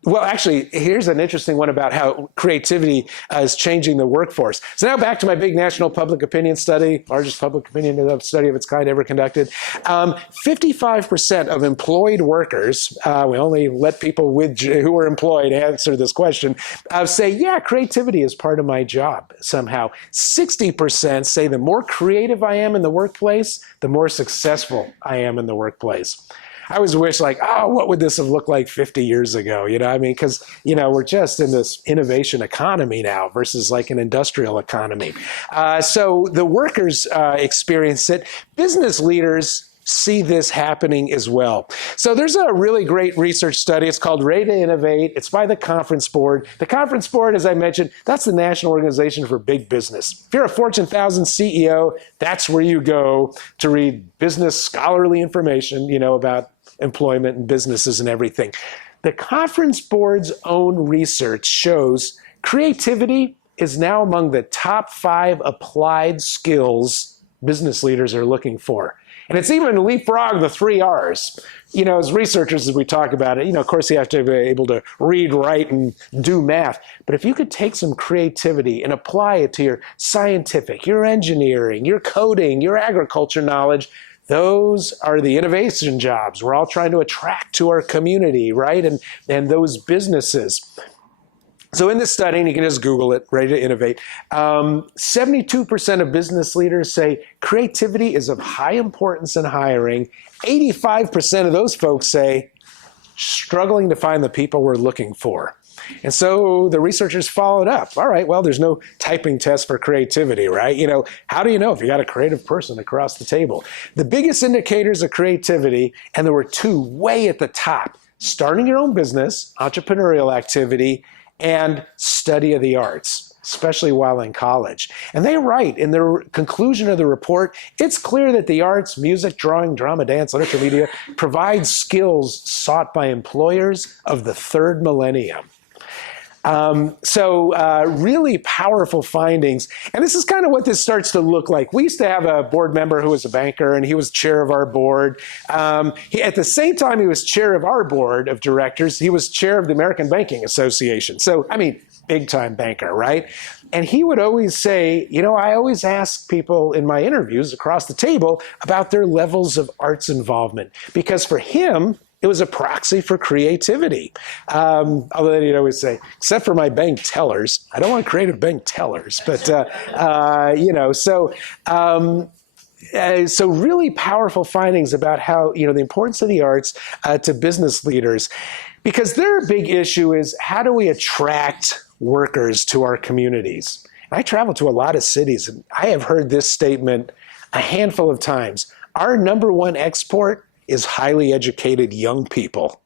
Well, actually, here's an interesting one about how creativity is changing the workforce. So now back to my big national public opinion study, largest public opinion study of its kind ever conducted. 55% of employed workers, we only let people who are employed answer this question, say, yeah, creativity is part of my job somehow. 60% say the more creative I am in the workplace, the more successful I am in the workplace. I always wish, like, oh, what would this have looked like 50 years ago? You know, I mean, because, you know, we're just in this innovation economy now versus like an industrial economy. So the workers experience it. Business leaders see this happening as well. So there's a really great research study. It's called Ready to Innovate. It's by the Conference Board. The Conference Board, as I mentioned, that's the national organization for big business. If you're a Fortune 1000 CEO, that's where you go to read business scholarly information, you know, about employment and businesses and everything. The Conference Board's own research shows creativity is now among the top 5 applied skills business leaders are looking for. And it's even leapfrog the 3 R's. You know, as researchers, as we talk about it, you know, of course you have to be able to read, write, and do math. But if you could take some creativity and apply it to your scientific, your engineering, your coding, your agriculture knowledge, those are the innovation jobs we're all trying to attract to our community, right? And those businesses. So in this study, and you can just Google it, Ready to Innovate, 72% of business leaders say creativity is of high importance in hiring. 85% of those folks say struggling to find the people we're looking for. And so the researchers followed up. All right, well, there's no typing test for creativity, right? You know, how do you know if you got a creative person across the table? The biggest indicators of creativity, and there were 2 way at the top: starting your own business, entrepreneurial activity, and study of the arts, especially while in college. And they write in their conclusion of the report, it's clear that the arts, music, drawing, drama, dance, literature, media, provide skills sought by employers of the 3rd millennium. Really powerful findings. And this is kind of what this starts to look like. We used to have a board member who was a banker, and he was chair of our board. At the same time he was chair of our board of directors, he was chair of the American Banking Association. So, I mean, big time banker, right? And he would always say, you know, I always ask people in my interviews across the table about their levels of arts involvement, because for him, it was a proxy for creativity. Although then he'd always say, except for my bank tellers, I don't want creative bank tellers. But, you know, so really powerful findings about how, you know, the importance of the arts to business leaders, because their big issue is how do we attract workers to our communities? And I travel to a lot of cities, and I have heard this statement a handful of times. Our number 1 export is highly educated young people.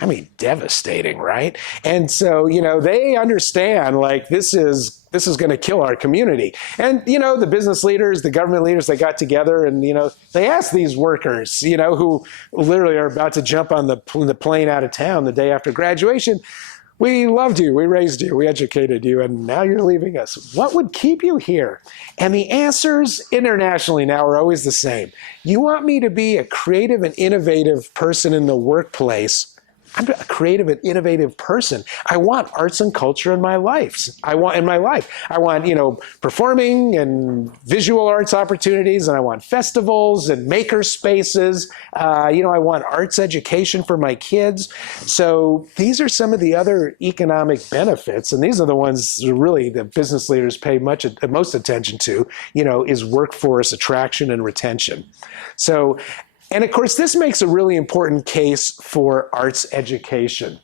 I mean, devastating, right? And so, you know, they understand, like, this is going to kill our community. And, you know, the business leaders, the government leaders, they got together and, you know, they asked these workers, you know, who literally are about to jump on the plane out of town the day after graduation, we loved you, we raised you, we educated you, and now you're leaving us. What would keep you here? And the answers internationally now are always the same. You want me to be a creative and innovative person in the workplace. I'm a creative and innovative person. I want arts and culture in my life. I want, you know, performing and visual arts opportunities, and I want festivals and maker spaces. You know, I want arts education for my kids. So these are some of the other economic benefits, and these are the ones really that business leaders pay most attention to, you know, is workforce attraction and retention. So, and of course, this makes a really important case for arts education.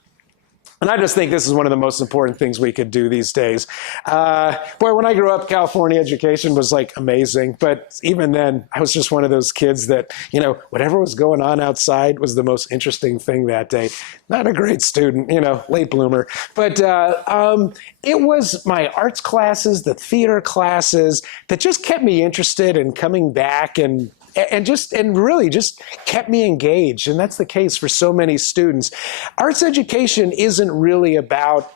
And I just think this is one of the most important things we could do these days. Boy, when I grew up, California education was like amazing. But even then, I was just one of those kids that, you know, whatever was going on outside was the most interesting thing that day. Not a great student, you know, late bloomer. But it was my arts classes, the theater classes that just kept me interested in coming back and really just kept me engaged. And that's the case for so many students. Arts education isn't really about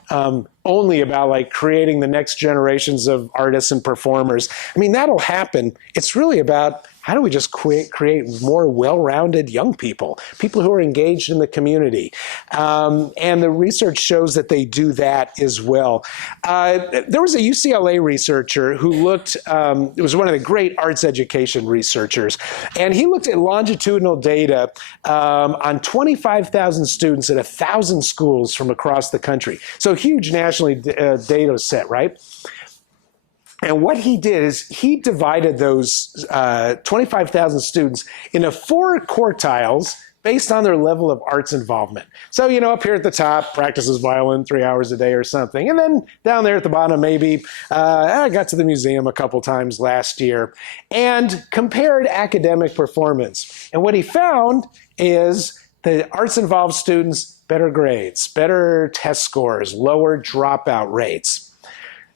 only about like creating the next generations of artists and performers. I mean, that'll happen. It's really about how do we just create more well-rounded young people who are engaged in the community? And the research shows that they do that as well. There was a UCLA researcher who looked, it was one of the great arts education researchers, and he looked at longitudinal data on 25,000 students at 1,000 schools from across the country. So huge nationally data set, right? And what he did is he divided those 25,000 students into 4 quartiles based on their level of arts involvement. So, you know, up here at the top, practices violin 3 hours a day or something. And then down there at the bottom, maybe I got to the museum a couple times last year and compared academic performance. And what he found is the arts-involved students, better grades, better test scores, lower dropout rates.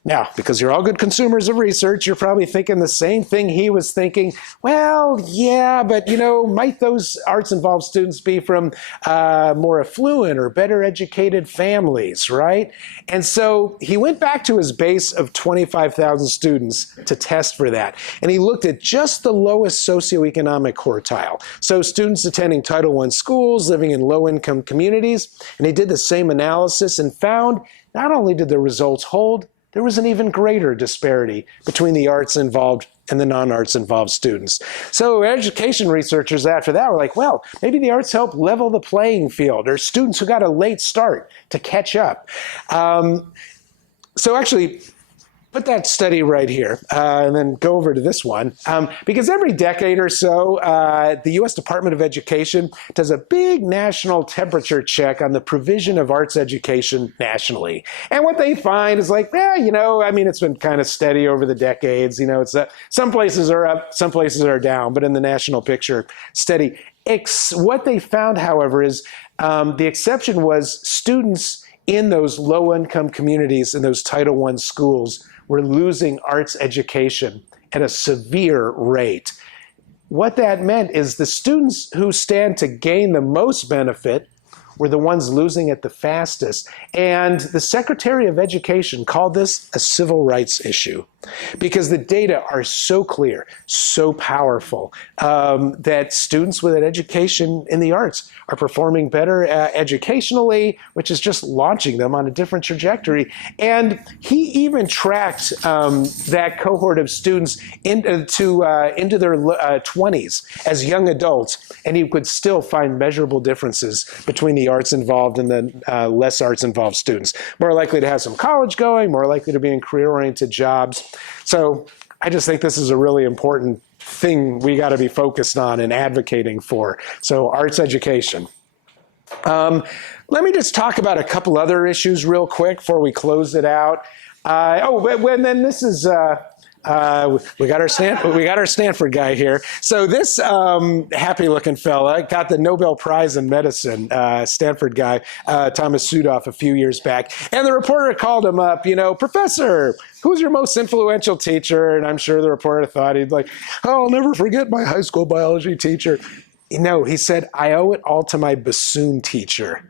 Now, because you're all good consumers of research, you're probably thinking the same thing he was thinking. Well, yeah, but, you know, might those arts-involved students be from more affluent or better educated families, right? And so he went back to his base of 25,000 students to test for that. And he looked at just the lowest socioeconomic quartile. So students attending Title I schools, living in low-income communities. And he did the same analysis and found not only did the results hold, there was an even greater disparity between the arts involved and the non-arts involved students. So education researchers after that were like, well, maybe the arts help level the playing field, or students who got a late start to catch up. So actually, put that study right here and then go over to this one. Because every decade or so, the US Department of Education does a big national temperature check on the provision of arts education nationally. And what they find is like, you know, I mean, it's been kind of steady over the decades. You know, it's some places are up, some places are down, but in the national picture, steady. What they found, however, is the exception was students in those low-income communities, in those Title I schools, we're losing arts education at a severe rate. What that meant is the students who stand to gain the most benefit were the ones losing it the fastest. And the Secretary of Education called this a civil rights issue because the data are so clear, so powerful, that students with an education in the arts are performing better educationally, which is just launching them on a different trajectory. And he even tracked that cohort of students into their 20s as young adults, and he could still find measurable differences between the arts involved and the less arts involved students. More likely to have some college going, more likely to be in career-oriented jobs. So I just think this is a really important thing we got to be focused on and advocating for. So arts education. Let me just talk about a couple other issues real quick before we close it out. And then this is we got our Stanford guy here. So this happy-looking fella got the Nobel Prize in Medicine, Stanford guy, Thomas Sudoff, a few years back. And the reporter called him up, you know, Professor, who's your most influential teacher? And I'm sure the reporter thought he'd like, oh, I'll never forget my high school biology teacher. No, he said, I owe it all to my bassoon teacher.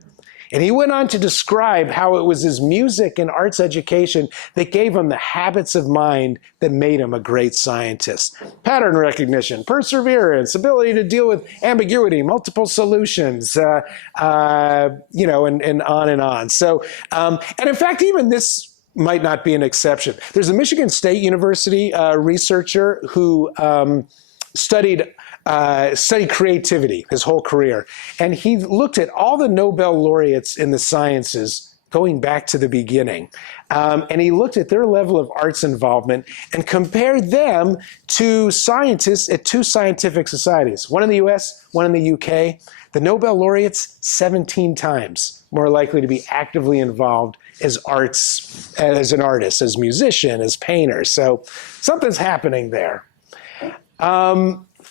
And he went on to describe how it was his music and arts education that gave him the habits of mind that made him a great scientist. Pattern recognition, perseverance, ability to deal with ambiguity, multiple solutions, you know, and on and on. So, and in fact, even this might not be an exception. There's a Michigan State University researcher who studied creativity his whole career. And he looked at all the Nobel laureates in the sciences going back to the beginning. And he looked at their level of arts involvement and compared them to scientists at 2 scientific societies, one in the US, one in the UK. The Nobel laureates 17 times more likely to be actively involved as arts, as an artist, as musician, as painter. So something's happening there.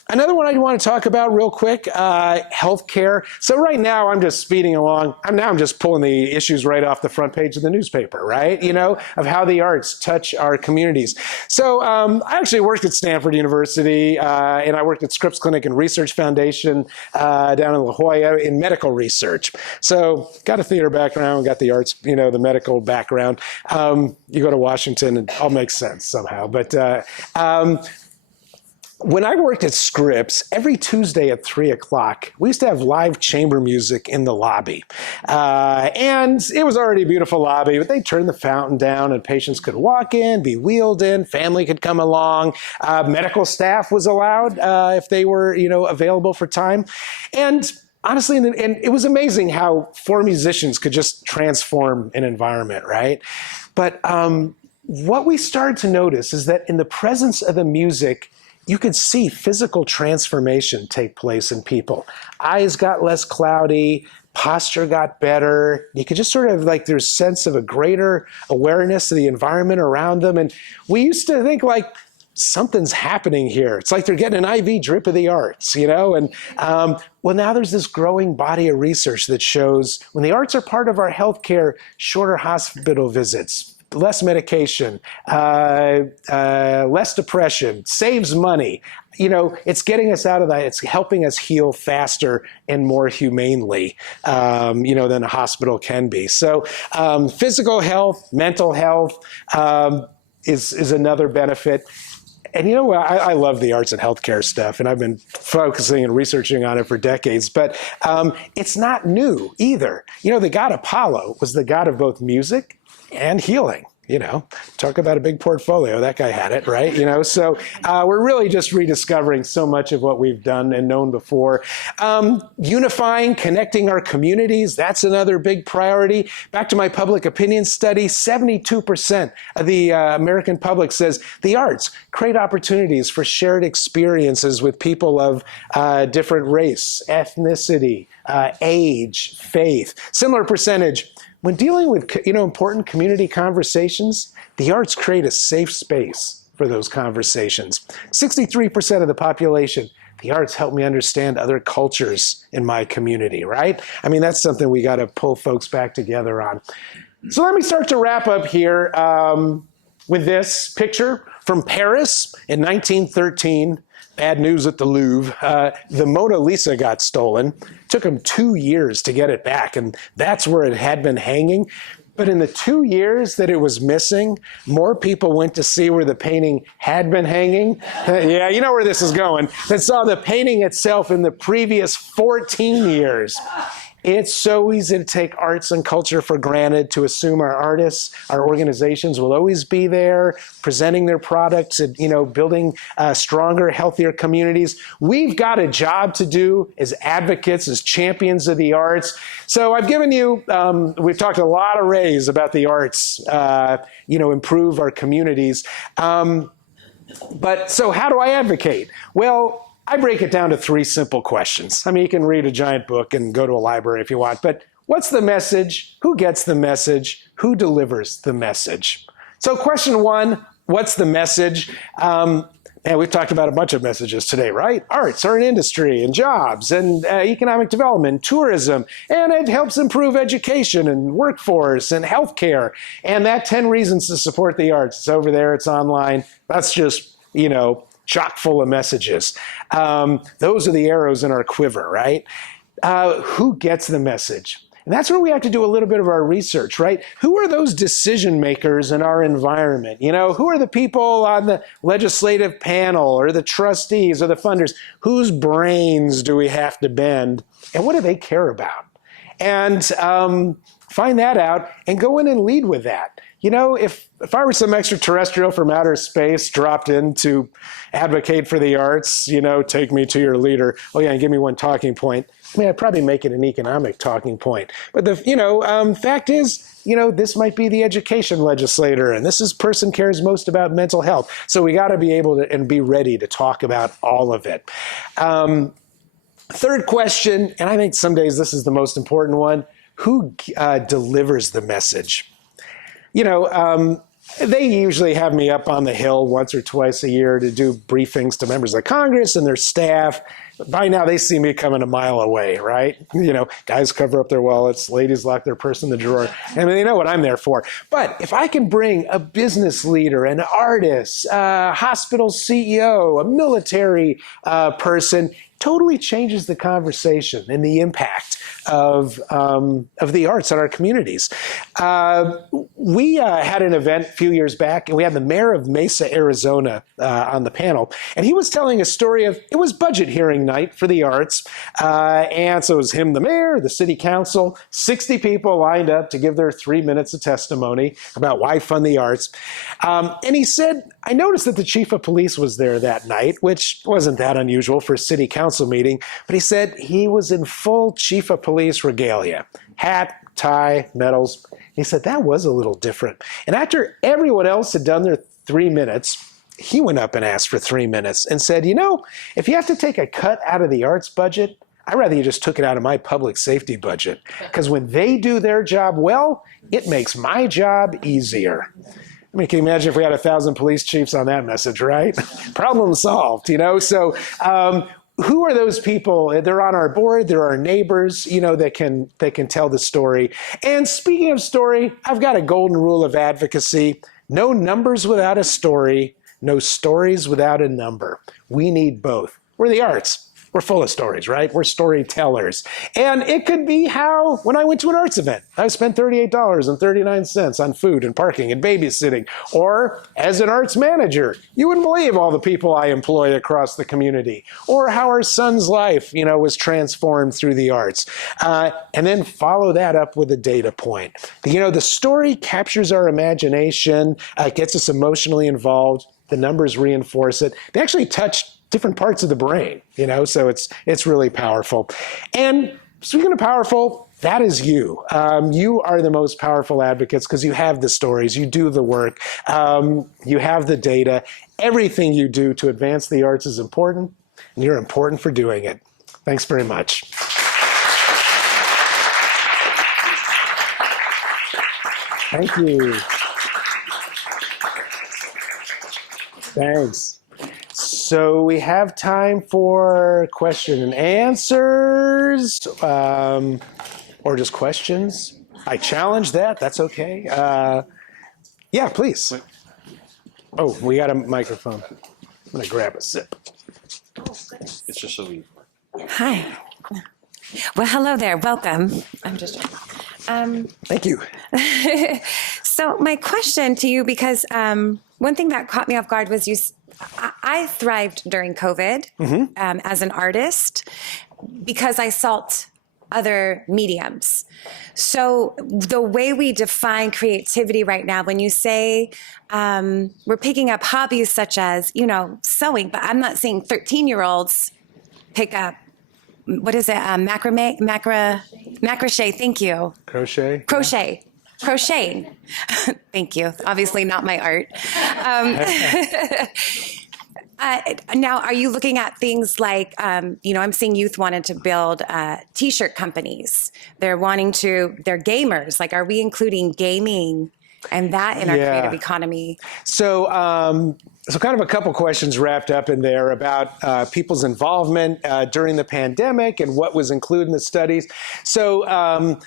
Another one I want to talk about real quick, healthcare. So right now I'm just speeding along. I'm just pulling the issues right off the front page of the newspaper, right? You know, of how the arts touch our communities. So I actually worked at Stanford University, and I worked at Scripps Clinic and Research Foundation down in La Jolla in medical research. So got a theater background, got the arts, you know, the medical background. You go to Washington, it all makes sense somehow. But when I worked at Scripps, every Tuesday at 3 o'clock, we used to have live chamber music in the lobby. And it was already a beautiful lobby, but they turned the fountain down and patients could walk in, be wheeled in, family could come along. Medical staff was allowed if they were, available for time. And honestly, and it was amazing how 4 musicians could just transform an environment, right? But what we started to notice is that in the presence of the music, you could see physical transformation take place in people. Eyes got less cloudy, posture got better. You could just sort of there's a sense of a greater awareness of the environment around them. And we used to think something's happening here. It's like they're getting an IV drip of the arts, And well, now there's this growing body of research that shows when the arts are part of our healthcare, shorter hospital visits, less medication, less depression, saves money. It's getting us out of that. It's helping us heal faster and more humanely, than a hospital can be. So physical health, mental health is another benefit. And I love the arts and healthcare stuff, and I've been focusing and researching on it for decades, but it's not new either. The god Apollo was the god of both music and healing. Talk about a big portfolio. That guy had it, right? So we're really just rediscovering so much of what we've done and known before. Unifying, connecting our communities, that's another big priority. Back to my public opinion study, 72% of the American public says the arts create opportunities for shared experiences with people of different race, ethnicity, age, faith. Similar percentage. When dealing with important community conversations, the arts create a safe space for those conversations. 63% of the population, the arts help me understand other cultures in my community, right? That's something we got to pull folks back together on. So let me start to wrap up here with this picture from Paris in 1913. Bad news at the Louvre. The Mona Lisa got stolen. Took them 2 years to get it back, and that's where it had been hanging. But in the 2 years that it was missing, more people went to see where the painting had been hanging. Yeah, you know where this is going. That saw the painting itself in the previous 14 years. It's so easy to take arts and culture for granted, to assume our artists, our organizations will always be there, presenting their products and, building stronger, healthier communities. We've got a job to do as advocates, as champions of the arts. So I've given you, we've talked a lot of rays about the arts, improve our communities. But so how do I advocate? Well, I break it down to 3 simple questions. You can read a giant book and go to a library if you want, but what's the message? Who gets the message? Who delivers the message? So question 1, what's the message? And we've talked about a bunch of messages today, right? Arts are an industry and jobs and economic development, tourism, and it helps improve education and workforce and healthcare. And that 10 reasons to support the arts, it's over there, it's online. That's just, chock full of messages. Those are the arrows in our quiver, right? Who gets the message? And that's where we have to do a little bit of our research, right? Who are those decision makers in our environment? Who are the people on the legislative panel or the trustees or the funders? Whose brains do we have to bend? And what do they care about? And find that out and go in and lead with that. If I were some extraterrestrial from outer space dropped in to advocate for the arts, take me to your leader. Oh yeah, and give me one talking point. I'd probably make it an economic talking point. But the fact is, this might be the education legislator, and this person cares most about mental health. So we got to be able to and be ready to talk about all of it. Third question, and I think some days this is the most important one: who delivers the message? They usually have me up on the Hill once or twice a year to do briefings to members of Congress and their staff. by now they see me coming a mile away, right? Guys cover up their wallets, ladies lock their purse in the drawer. I mean, they know what I'm there for. But if I can bring a business leader, an artist, a hospital CEO, a military person, totally changes the conversation and the impact of the arts in our communities. We had an event a few years back, and we had the mayor of Mesa, Arizona on the panel, and he was telling a story of, it was budget hearing night for the arts, and so it was him, the mayor, the city council, 60 people lined up to give their 3 minutes of testimony about why fund the arts. And he said, I noticed that the chief of police was there that night, which wasn't that unusual for a city council meeting, but he said he was in full chief of police regalia, hat, tie, medals. He said that was a little different. And after everyone else had done their 3 minutes, he went up and asked for 3 minutes and said, if you have to take a cut out of the arts budget, I'd rather you just took it out of my public safety budget. Because when they do their job well, it makes my job easier. I mean, can you imagine if we had 1,000 police chiefs on that message, right? Problem solved, So who are those people? They're on our board. They're our neighbors, that can tell the story. And speaking of story, I've got a golden rule of advocacy. No numbers without a story. No stories without a number. We need both. We're the arts. We're full of stories, right? We're storytellers. And it could be how, when I went to an arts event, I spent $38.39 on food and parking and babysitting. Or as an arts manager, you wouldn't believe all the people I employ across the community. Or how our son's life, was transformed through the arts. And then follow that up with a data point. The story captures our imagination, gets us emotionally involved. The numbers reinforce it. They actually touch different parts of the brain, so it's really powerful. And speaking of powerful, that is you. You are the most powerful advocates because you have the stories, you do the work, you have the data. Everything you do to advance the arts is important, and you're important for doing it. Thanks very much. Thank you. Thanks. So we have time for question and answers, or just questions. I challenge that. That's okay. Yeah, please. Oh, we got a microphone. I'm going to grab a sip. It's just so we. Hi. Well, hello there. Welcome. I'm just. Thank you. So my question to you, because one thing that caught me off guard was I thrived during COVID as an artist because I sought other mediums. So the way we define creativity right now, when you say we're picking up hobbies such as, sewing, but I'm not saying 13-year-olds pick up, what is it? Macrame? Macrochet. Thank you. Crochet? Crochet. Crocheting. Thank you. Obviously not my art. Now, are you looking at things like, I'm seeing youth wanted to build T-shirt companies. They're gamers. Like, are we including gaming and that in our creative economy? So kind of a couple questions wrapped up in there about people's involvement during the pandemic and what was included in the studies. So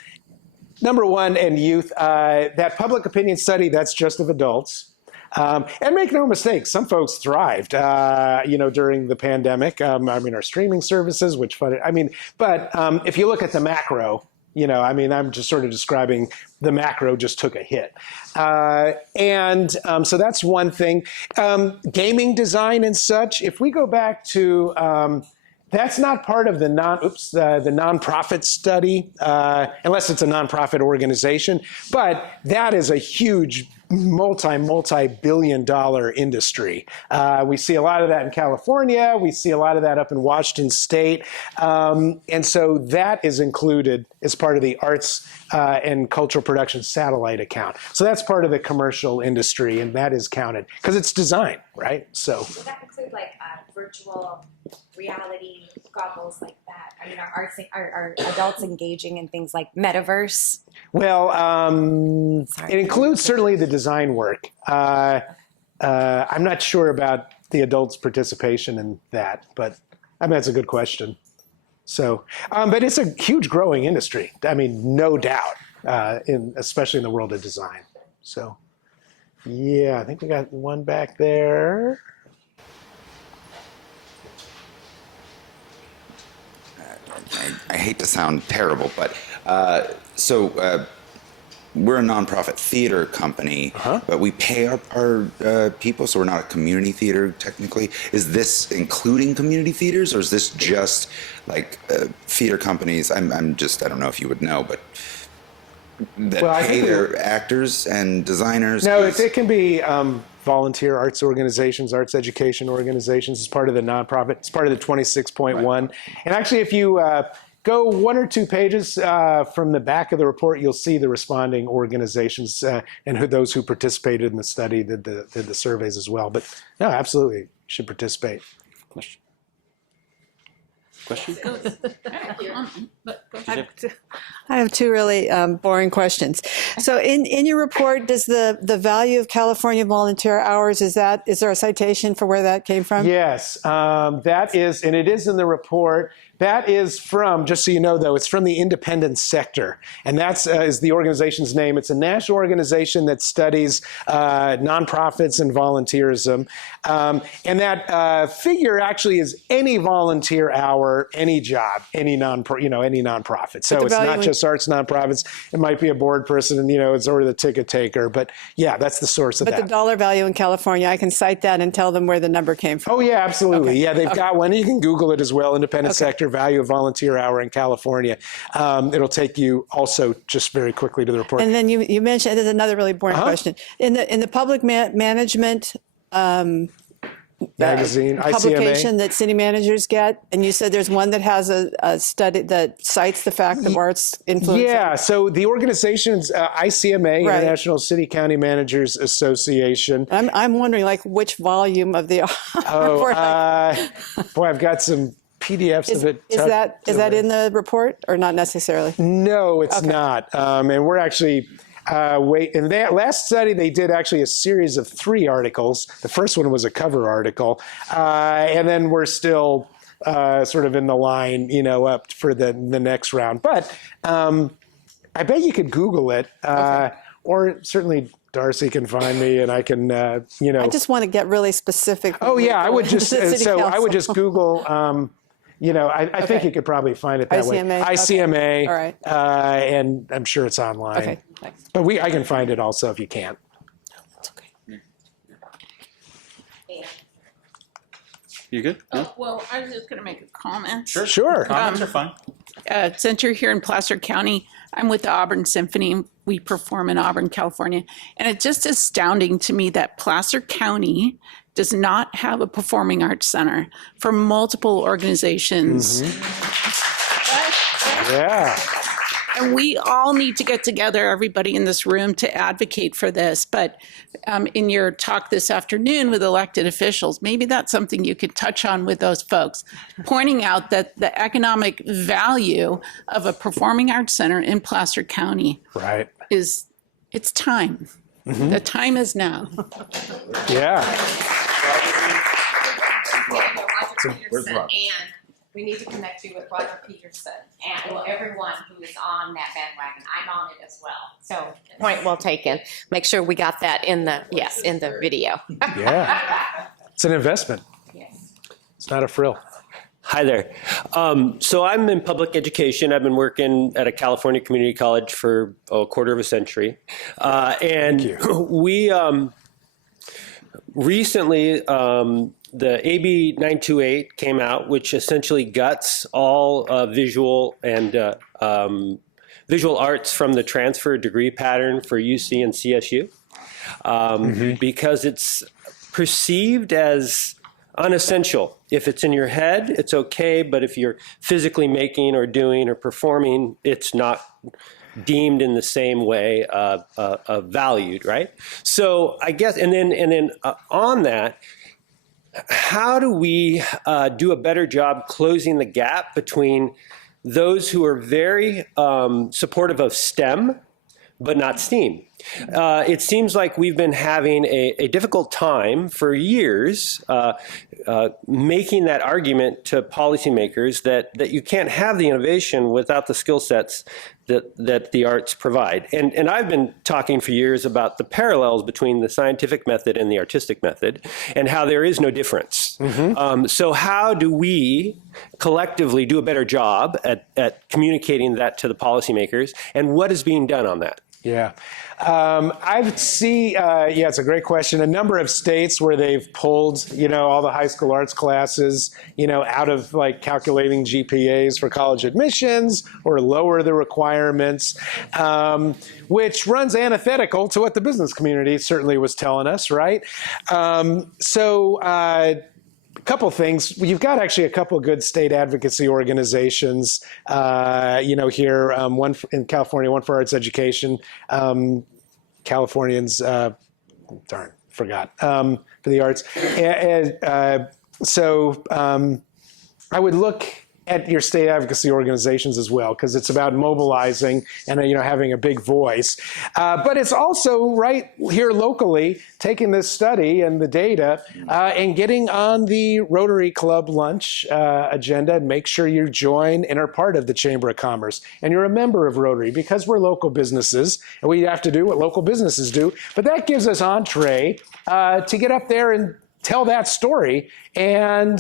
number one, in youth, that public opinion study, that's just of adults. And make no mistake, some folks thrived, during the pandemic. Our streaming services, but if you look at the macro, I'm just sort of describing the macro just took a hit. So that's one thing. Gaming design and such, if we go back to, that's not part of the nonprofit study, unless it's a nonprofit organization, but that is a huge multi-billion-dollar industry. We see a lot of that in California. We see a lot of that up in Washington State. And so that is included as part of the arts and cultural production satellite account. So that's part of the commercial industry, and that is counted because it's design, right? So Does that include virtual reality goggles like that? Are adults engaging in things like metaverse? Well, it includes certainly the design work. I'm not sure about the adults' participation in that, but I mean, that's a good question. So, but it's a huge growing industry. I mean, no doubt, especially in the world of design. So, yeah, I think we got one back there. I hate to sound terrible, but we're a nonprofit theater company, but we pay our people, so we're not a community theater technically. Is this including community theaters, or is this just like theater companies? I don't know if you would know, but that pay their actors and designers? No, it can be volunteer arts organizations, arts education organizations. It's part of the nonprofit. It's part of the 26.1. Right. And actually, if you go 1 or 2 pages from the back of the report, you'll see the responding organizations and those who participated in the study did the surveys as well. But no, absolutely, you should participate. Question? I have 2 really boring questions. So in your report, does the value of California volunteer hours, is there a citation for where that came from? Yes, that is, and it is in the report. That is from, just so you know, though, it's from the independent sector. And that's is the organization's name. It's a national organization that studies nonprofits and volunteerism. And that figure actually is any volunteer hour, any job, any nonprofit. So it's not just arts nonprofits. It might be a board person, it's or the ticket taker. But yeah, that's the source of that. But the dollar value in California, I can cite that and tell them where the number came from. Oh, yeah, absolutely. Okay. Yeah, they've got one. You can Google it as well, independent sector value of volunteer hour in California. It'll take you also just very quickly to the report. And then you mentioned, there's another really boring question. In the public management magazine, publication that city managers get, and you said there's one that has a study that cites the fact that arts influence. Yeah, so the organization's ICMA, right. International City County Managers Association. I'm wondering, like, which volume of the boy, I've got some PDFs of it. Is that in the report or not necessarily? No, it's not. And we're actually in that last study, they did actually a series of 3 articles. The first one was a cover article, and then we're still sort of in the line, up for the next round. But I bet you could Google it, or certainly Darcy can find me, and I can, I just want to get really specific. Oh yeah, I would just I would just Google. I think you could probably find it that way. ICMA. Okay. All right. And I'm sure it's online. Okay. Thanks. But I can find it also if you can't. It's okay. You good? Well, I was just going to make a comment. Sure. Comments are fine. Since you're here in Placer County, I'm with the Auburn Symphony. We perform in Auburn, California. And it's just astounding to me that Placer County does not have a performing arts center for multiple organizations. Mm-hmm. Yeah. And we all need to get together, everybody in this room, to advocate for this. But in your talk this afternoon with elected officials, maybe that's something you could touch on with those folks, pointing out that the economic value of a performing arts center in Placer County it's time. Mm-hmm. The time is now. Yeah. Where's Rob? And we need to connect you with Roger Peterson and everyone who is on that bandwagon. I'm on it as well. So point well taken. Make sure we got that in the video. Yeah. It's an investment. Yes. It's not a frill. Hi there. So I'm in public education. I've been working at a California community college for a quarter of a century. And we recently, the AB 928 came out, which essentially guts all visual and visual arts from the transfer degree pattern for UC and CSU because it's perceived as unessential. If it's in your head, it's okay, but if you're physically making or doing or performing, it's not deemed in the same way valued, right? So I guess, and then on that, how do we do a better job closing the gap between those who are very supportive of STEM, but not STEAM? It seems like we've been having a difficult time for years making that argument to policymakers that you can't have the innovation without the skill sets that the arts provide. And I've been talking for years about the parallels between the scientific method and the artistic method and how there is no difference. So how do we collectively do a better job at communicating that to the policymakers, and what is being done on that? Yeah. I see, yeah, it's a great question. A number of states where they've pulled, all the high school arts classes, out of like calculating GPAs for college admissions or lower the requirements, which runs antithetical to what the business community certainly was telling us, right? A couple things. You've got actually a couple of good state advocacy organizations, here, one in California, one for arts education. Californians, forgot, for the arts. I would look at your state advocacy organizations as well, because it's about mobilizing and having a big voice. But it's also right here locally, taking this study and the data and getting on the Rotary Club lunch agenda, and make sure you join and are part of the Chamber of Commerce. And you're a member of Rotary, because we're local businesses and we have to do what local businesses do. But that gives us entree to get up there and tell that story. And,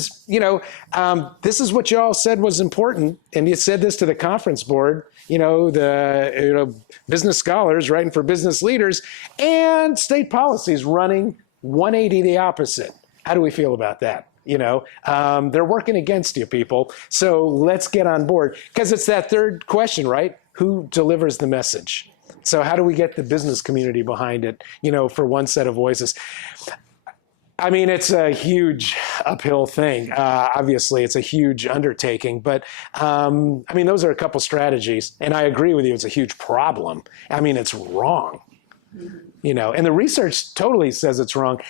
this is what you all said was important. And you said this to the conference board, the business scholars writing for business leaders, and state policies running 180 the opposite. How do we feel about that? They're working against you, people. So let's get on board. Because it's that third question, right? Who delivers the message? So how do we get the business community behind it, for one set of voices? I mean, it's a huge uphill thing. Obviously, it's a huge undertaking. But, those are a couple strategies. And I agree with you, it's a huge problem. It's wrong. And the research totally says it's wrong.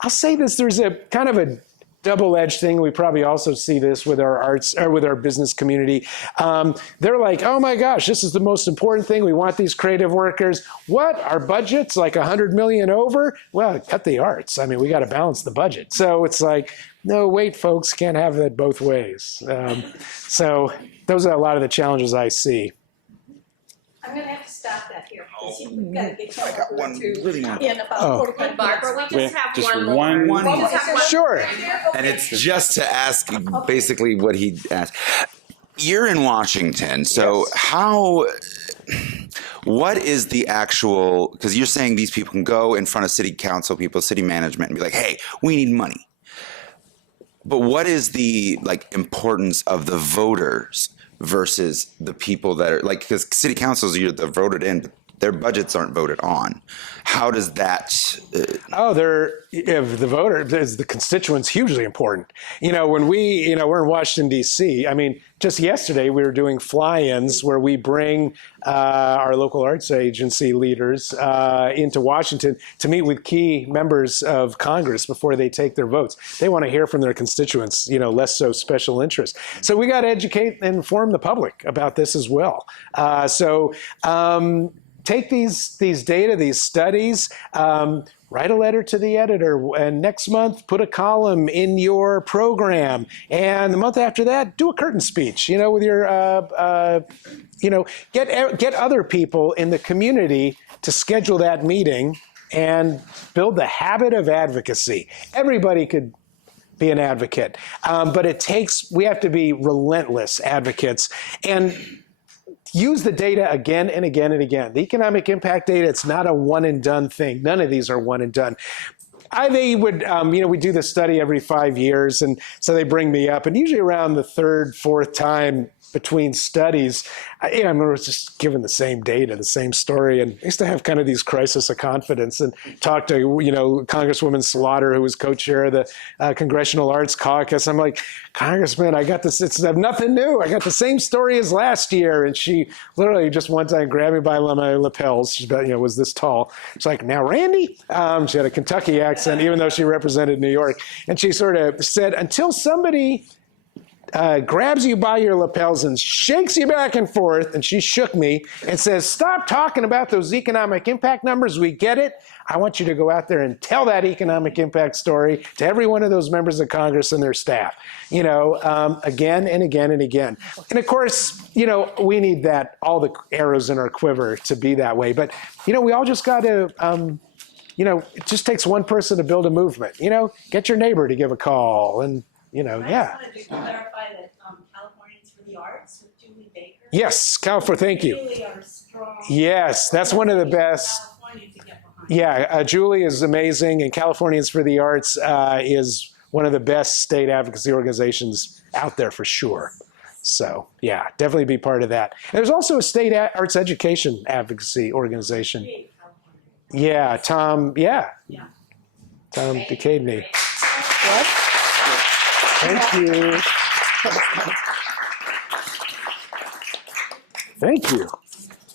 I'll say this, there's a kind of a double-edged thing. We probably also see this with our arts or with our business community. They're like, oh my gosh, this is the most important thing. We want these creative workers. What? Our budget's like $100 million over? Well, cut the arts. We got to balance the budget. So it's like, no, wait, folks, can't have that both ways. So those are a lot of the challenges I see. I'm going to have to stop that here, because we've got to get you over one to really long. in about 45 minutes. Barbara, we just have Just one more. one We just have one. Sure. And it's just to ask basically what he asked. You're in Washington, so what is the actual, because you're saying these people can go in front of city council people, city management, and be like, hey, we need money. But what is the importance of the voters versus the people that are because city councils they're voted in, but their budgets aren't voted on. How does that? If the voter is the constituents, hugely important. When we're in Washington D.C. Just yesterday we were doing fly-ins where we bring our local arts agency leaders into Washington to meet with key members of Congress before they take their votes. They want to hear from their constituents, less so special interests. So we got to educate and inform the public about this as well. Take these data, these studies, write a letter to the editor, and next month put a column in your program, and the month after that do a curtain speech. With your get other people in the community to schedule that meeting and build the habit of advocacy. Everybody could be an advocate, but we have to be relentless advocates and use the data again and again and again. The economic impact data, it's not a one and done thing. None of these are one and done. They would, we do this study every 5 years, and so they bring me up, and usually around the third, fourth time between studies, I'm just given the same data, the same story, and I used to have kind of these crisis of confidence and talk to, Congresswoman Slaughter, who was co-chair of the Congressional Arts Caucus. I'm like, Congressman, I got this, it's nothing new. I got the same story as last year. And she literally just one time grabbed me by my lapels. She's about, was this tall. She's like, now, Randy, she had a Kentucky accent, even though she represented New York. And she sort of said, until somebody grabs you by your lapels and shakes you back and forth, and she shook me and says, stop talking about those economic impact numbers. We get it. I want you to go out there and tell that economic impact story to every one of those members of Congress and their staff, again and again and again. And of course, we need that, all the arrows in our quiver to be that way. But, we all just got to, it just takes one person to build a movement. Get your neighbor to give a call and, I just wanted to clarify that Californians for the Arts with Julie Baker. Yes, thank you. Really are strong. Yes, that's one of the best. California to get behind. Yeah, Julie is amazing, and Californians for the Arts is one of the best state advocacy organizations out there for sure. So, yeah, definitely be part of that. And there's also a state arts education advocacy organization. Yeah, Tom Duquesne. What? Thank you. Thank you.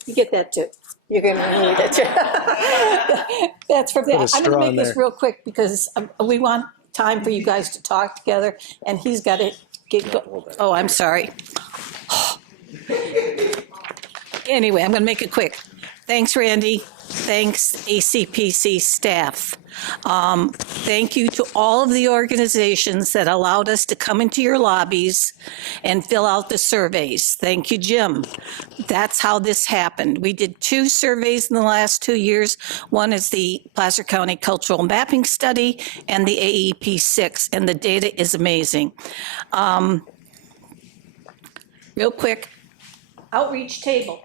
You get that too. You're going to need it too. That's from Put a I'm straw going to in make this there. real quick because we want time for you guys to talk together, and he's got to get Oh, I'm sorry. Anyway, I'm going to make it quick. Thanks, Randy. Thanks, ACPC staff. Thank you to all of the organizations that allowed us to come into your lobbies and fill out the surveys. Thank you, Jim. That's how this happened. We did 2 surveys in the last 2 years. One is the Placer County Cultural Mapping Study and the AEP6, and the data is amazing. Real quick, outreach table.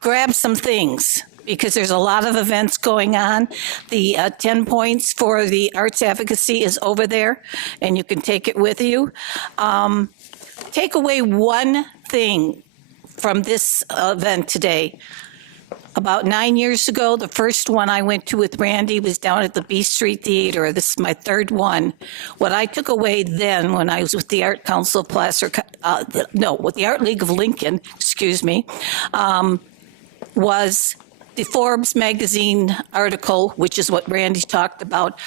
Grab some things, because there's a lot of events going on. The 10 points for the arts advocacy is over there, and you can take it with you. Take away one thing from this event today. About 9 years ago, the first one I went to with Randy was down at the B Street Theater. This is my 3rd one. What I took away then when I was with the Art Council of Placer, with the Art League of Lincoln, was the Forbes magazine article, which is what Randy talked about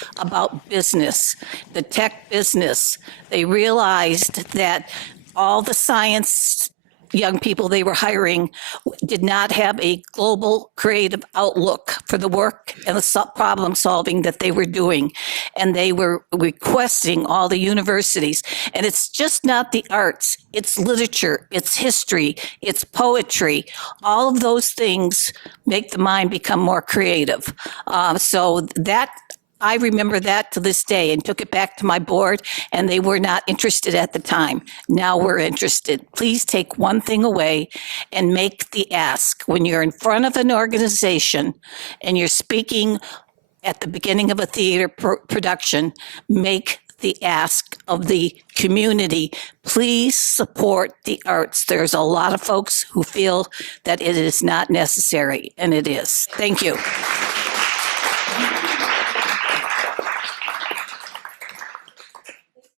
business, the tech business. They realized that all the science young people they were hiring did not have a global creative outlook for the work and the problem solving that they were doing. And they were requesting all the universities. And it's just not the arts, it's literature, it's history, it's poetry. All of those things make the mind become more creative. So that I remember that to this day and took it back to my board, and they were not interested at the time. Now we're interested. Please take one thing away and make the ask. When you're in front of an organization and you're speaking at the beginning of a theater production, make the ask of the community. Please support the arts. There's a lot of folks who feel that it is not necessary, and it is. Thank you.